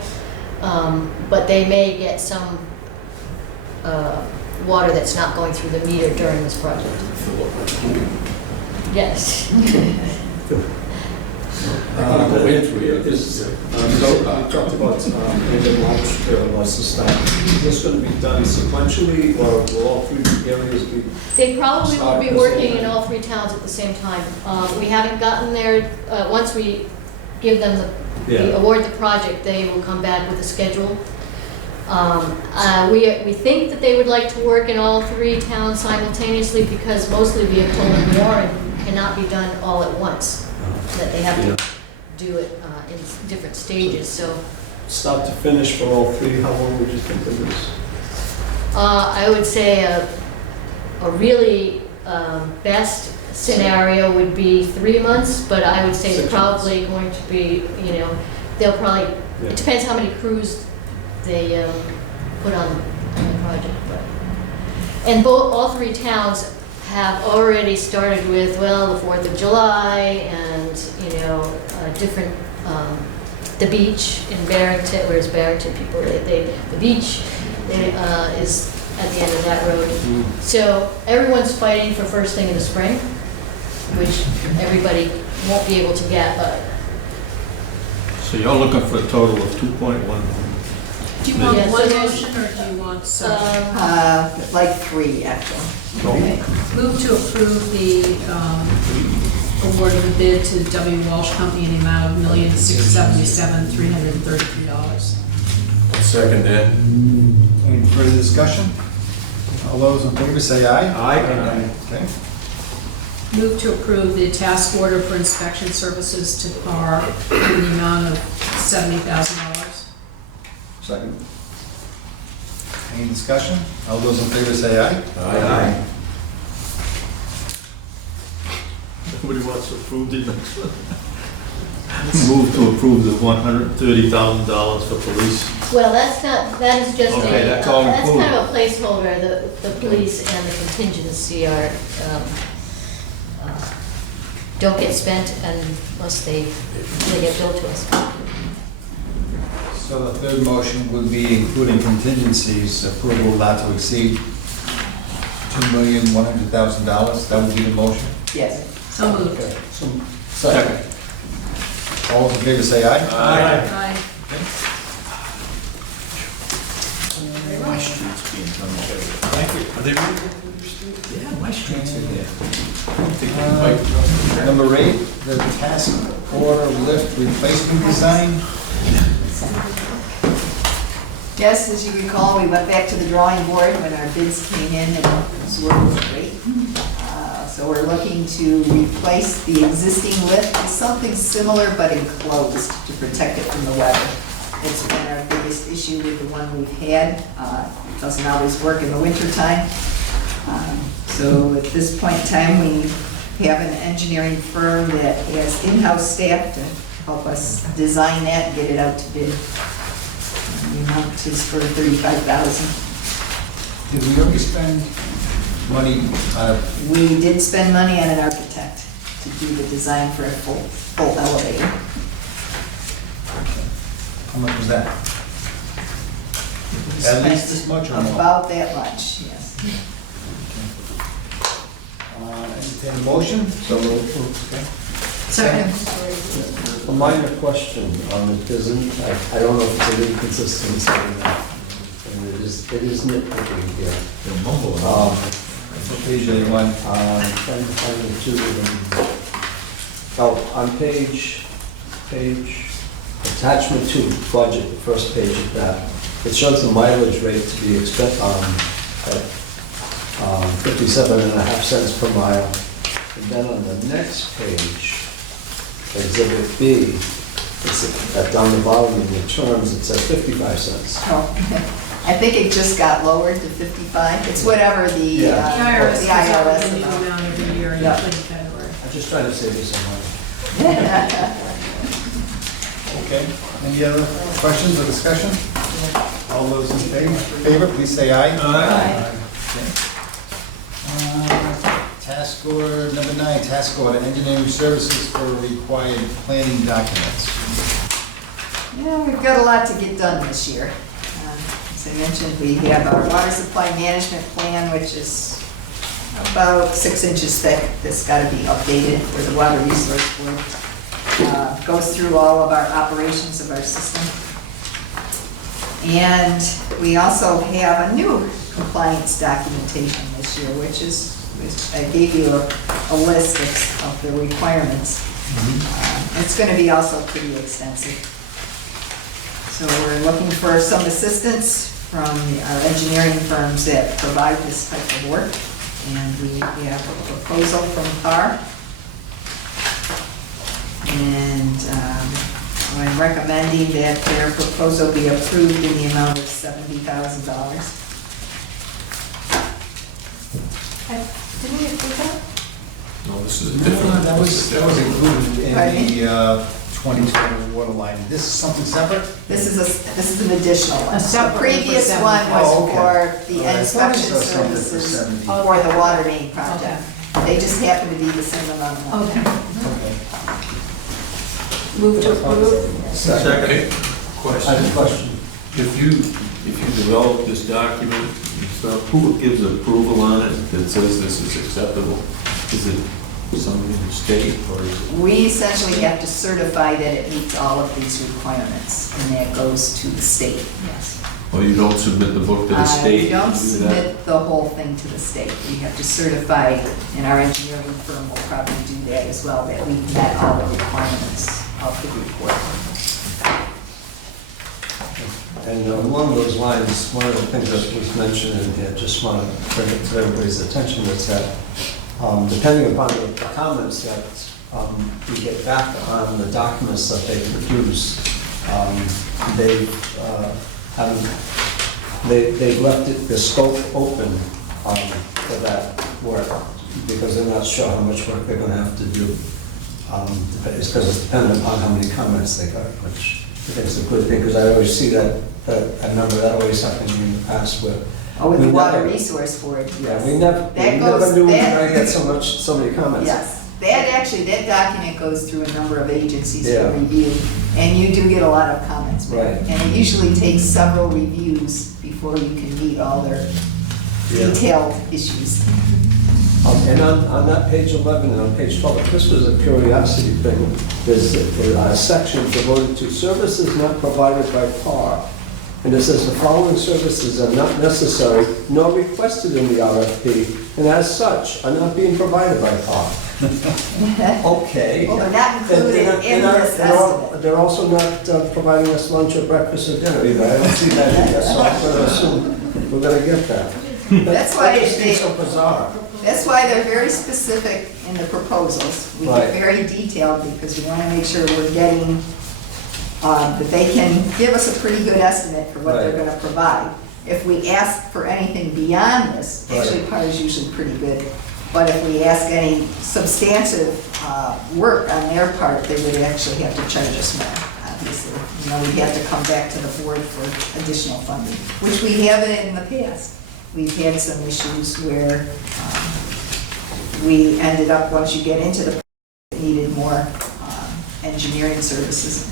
But they may get some water that's not going through the meter during this project. Yes. So you talked about maybe launch was the start. Is this going to be done sequentially, or will all three areas be? They probably will be working in all three towns at the same time. We haven't gotten there, once we give them the award the project, they will come back with a schedule. We think that they would like to work in all three towns simultaneously because mostly we have told them Warren cannot be done all at once, that they have to do it in different stages, so. Start to finish for all three, how long would you think it is? I would say a really best scenario would be 3 months, but I would say it's probably going to be, they'll probably, it depends how many crews they put on the project. But and all three towns have already started with, well, the 4th of July and, different, the beach in Barrington, where's Barrington people, the beach is at the end of that road. So everyone's fighting for first thing in the spring, which everybody won't be able to get, but So you're looking for a total of 2.1 Do you want Yeah, so one there's- motion or do you want some? Like 3, actually. Okay. Move to approve the award of the bid to W. Walsh Company in the amount of $1,677,333. Second that. Any further discussion? All those in favor say aye. Aye. Okay. Move to approve the task order for inspection services to PAR in the amount of $70,000. Second. Any discussion? All those in favor say aye. Aye. Nobody wants to approve the next one. Move to approve the $130,000 for police. Well, that is just a, Okay, that's all that's included. kind of a placeholder. The police and the contingency are, don't get spent unless they get billed to us. So the third motion would be including contingencies, approval not to exceed $2,100,000. That would be the motion. Yes. So moved. Okay. Second. All those in favor say aye. Aye. My street's being done over. Are they ready? Yeah, my street's in there. Number 8, the task order lift replacement design. Yes, as you recall, we went back to the drawing board when our bids came in and those were great. So we're looking to replace the existing lift with something similar but enclosed to protect it from the weather. It's been our biggest issue with the one we've had. It doesn't always work in the wintertime. So at this point in time, we have an engineering firm that has in-house staff to help us design that and get it out to bid. The amount is for $35,000. Did we already spend money on We did spend money on an architect to do the design for a full elevator. how much was that? At least this much or more? About that much, yes. Entertain a motion? So moved. Okay. Second. A minor question on it isn't, I don't know if it's an inconsistency or not. And it is nitpicking here. They'll mumble. What page are you on? Trying to find the two of them. Oh, on page, attachment 2, budget, the first page of that, it shows the mileage rate to be at 57.5 cents per mile. And then on the next page, Exhibit B, it's down the bottom in the terms, it says 55 cents. Oh, I think it just got lowered to 55. It's whatever the Yeah. The IRS the comes out IRS with a new amount. amount every year, Yeah. usually in February. I'm just trying to save you some money. Okay. Any other questions or discussion? All those in favor, please say aye. Aye. Okay. Task order number 9, task order, engineering services for required planning documents. Yeah, we've got a lot to get done this year. As I mentioned, we have our water supply management plan, which is about 6 inches thick. That's got to be updated for the Water Resource Board. Goes through all of our operations of our system. And we also have a new compliance documentation this year, which I gave you a list of the requirements. It's going to be also pretty extensive. So we're looking for some assistance from our engineering firms that provide this type of work. And we have a proposal from PAR. And I'm recommending that their proposal be approved in the amount of $70,000. Didn't we approve that? No, this is a different. That was included in Pardon me? the 2020 water line. This is something separate? This is an additional one. A separate The one for previous 70. one Oh, was okay. for the All right. inspection So something for services 70. for the water main project. They just happen to be the same amount of money. Okay. Okay. Move to approve. Second. I have a question. If you develop this document and stuff, who gives approval on it that says this is acceptable? Is it somebody in the state or is it? We essentially have to certify that it meets all of these requirements, and that goes to the state, yes. Oh, you don't submit the book to the state? We don't you do that? submit the whole thing to the state. We have to certify, and our engineering firm will probably do that as well, that we've met all the requirements of the report. And along those lines, one of the things that was mentioned in here, just want to bring it to everybody's attention, is that depending upon the comments that we get back on the documents that they produce, they've left the scope open for that work, because they're not sure how much work they're going to have to do. It's because it's dependent upon how many comments they got, which I think is a good thing, because I always see that, I remember that always happened in the past where. Oh, with the we water never- resource board, yes. Yeah, we never knew we were going to get so many comments. Yes, that document goes through a number of agencies Yeah. for review, and you do get a lot of comments back. Right. And it usually takes several reviews before you can meet all their Yeah. detailed issues. And on that page 11 and on page 12, if this was a curiosity thing, there's a section devoted to services not provided by PAR. And it says the following services are not necessary nor requested in the RFP, and as such, are not being provided by PAR. Okay. Well, they're not included in this estimate. They're also not providing us lunch or breakfast or dinner either. I don't see that either, so I'm going to assume we're going to get that. That's why That just seems so bizarre. That's why they're very specific in the proposals. We Right. get very detailed because we want to make sure we're getting, that they can give us a pretty good estimate for what they're Right. going to provide. If we ask for anything beyond this, actually Right. PAR is usually pretty good, but if we ask any substantive work on their part, they would actually have to charge us more, obviously. You know, we'd have to come back to the board for additional funding, which we have in the past. We've had some issues where we ended up, once you get into the, needed more engineering services.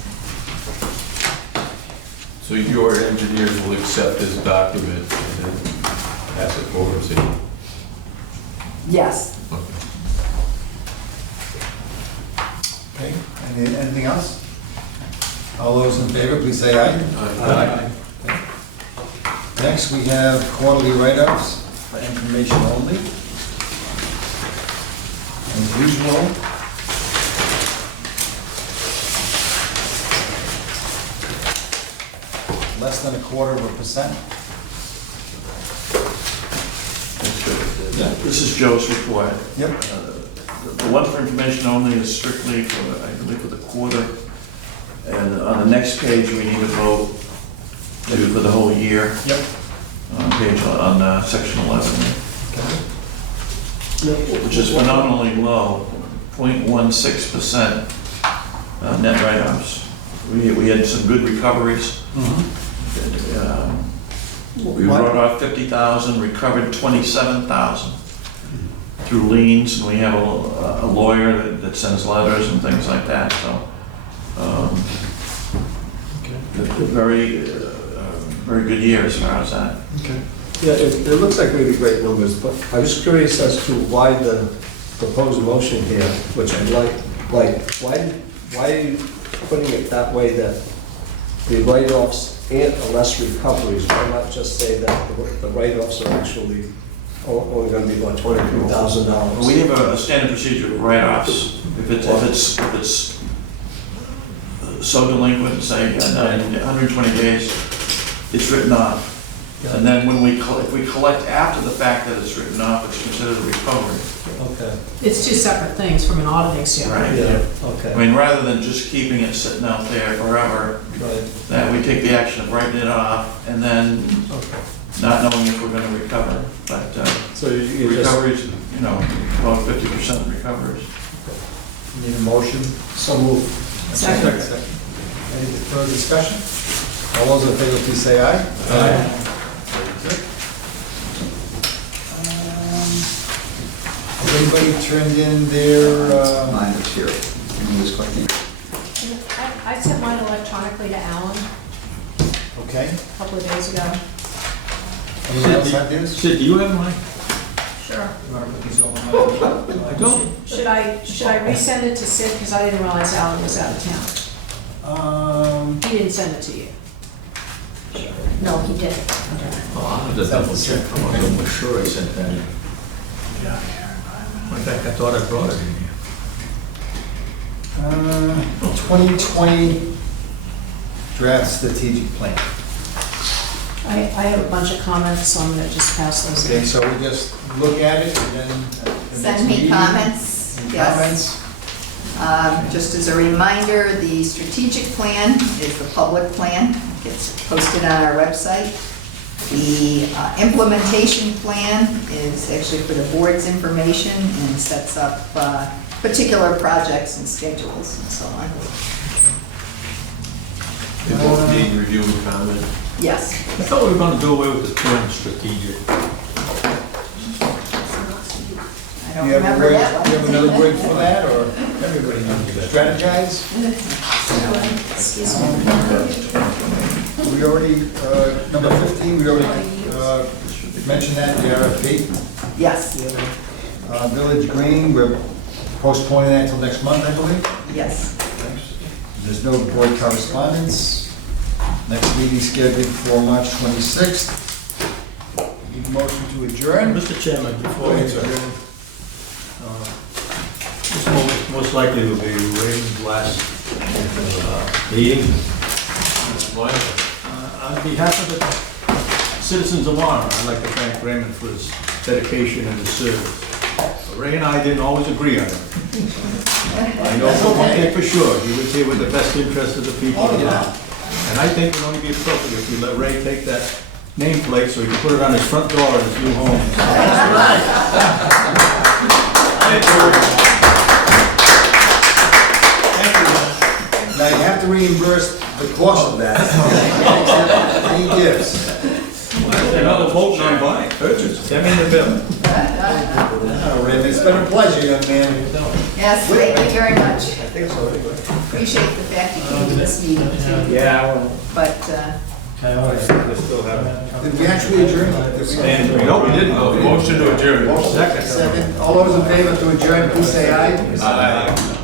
So your engineers will accept this document and then pass it forward to you? Yes. Okay, anything else? All those in favor, please say aye. Aye. Okay. Next, we have quarterly write-ups for information only. As usual. Less than 1/4%. Yeah, this is Joe's report. Yep. The one for information only is strictly for, I believe, for the quarter. And on the next page, we need a vote to for the whole year. Yep. On section 11, which is phenomenally low, 0.16% net write-offs. We had some good recoveries. We wrote off 50,000, recovered 27,000 through liens, and we have a lawyer that sends letters and things like that, so. Very good year as far as that. Okay. Yeah, it looks like really great numbers, but I was curious as to why the proposed motion here, which I like, why are you putting it that way, that the write-offs and less recoveries? Why not just say that the write-offs are actually only going to be about $22,000? We have a standard procedure for write-offs. If it's so delinquent, say, in 120 days, it's written off. And then when if we collect after the fact that it's written off, it's considered a recovery. Okay. It's two separate things from an auditing standpoint. Right. Yeah, I okay. mean, rather than just keeping it sitting out there forever, Right. that we take the action of writing it off and then Okay. not knowing if we're going to recover. But So you just, recoveries, about 50% recovers. Need a motion? so move. Second. Any further discussion? All those in favor, please say aye. Aye. Very good. Has anybody turned in their, Mine is here. I'm just clicking. I sent mine electronically to Alan okay? a couple of days ago. Anyone else have theirs? Sid, do you have mine? Sure. I don't. Should I resend it to Sid, because I didn't realize Alan was out of town? He didn't send it to you. No, he did. Oh, I'll have to double check. I'm almost sure I sent that in. In fact, I thought I brought it in here. 2020 draft strategic plan. I have a bunch of comments, so I'm gonna just pass those Okay, in. so we just look at it and then at the next Send me meeting, comments, any yes. comments? Just as a reminder, the strategic plan is the public plan. It gets posted on our website. The implementation plan is actually for the board's information and sets up particular projects and schedules and so on. They both need review and comment. Yes. I thought we were gonna do away with the term strategic. I don't You have a remember word, that one. you have another word for that, or Everybody knows that. strategize? We already, number 15, we already mentioned that, the RFP. Yes, Village Green, we're postponing that till next month, I believe. yes. There's no board correspondence. Next meeting scheduled for March 26th. Need a motion to adjourn? Mr. Chairman, Go before we ahead, sir. adjourn, this most likely will be Raymond's last meeting. Why? On behalf of the citizens of Warren, I'd like to thank Raymond for his dedication and his service. Ray and I didn't always agree on it. I know for one thing for sure, he was here with the best interest of the people of town. And I think it would only be appropriate if we let Ray take that nameplate so he can put it on his front door in his new home. Now, you have to reimburse the cost of that. Any gifts? Another vote on buying, purchase, send me the bill. All right, it's been a pleasure, young man. Yes, thank you very much. Appreciate the fact you came to this meeting too. Yeah. But, Did we actually adjourn? No, we didn't. Motion to adjourn. Second. All those in favor to adjourn, please say aye. Aye.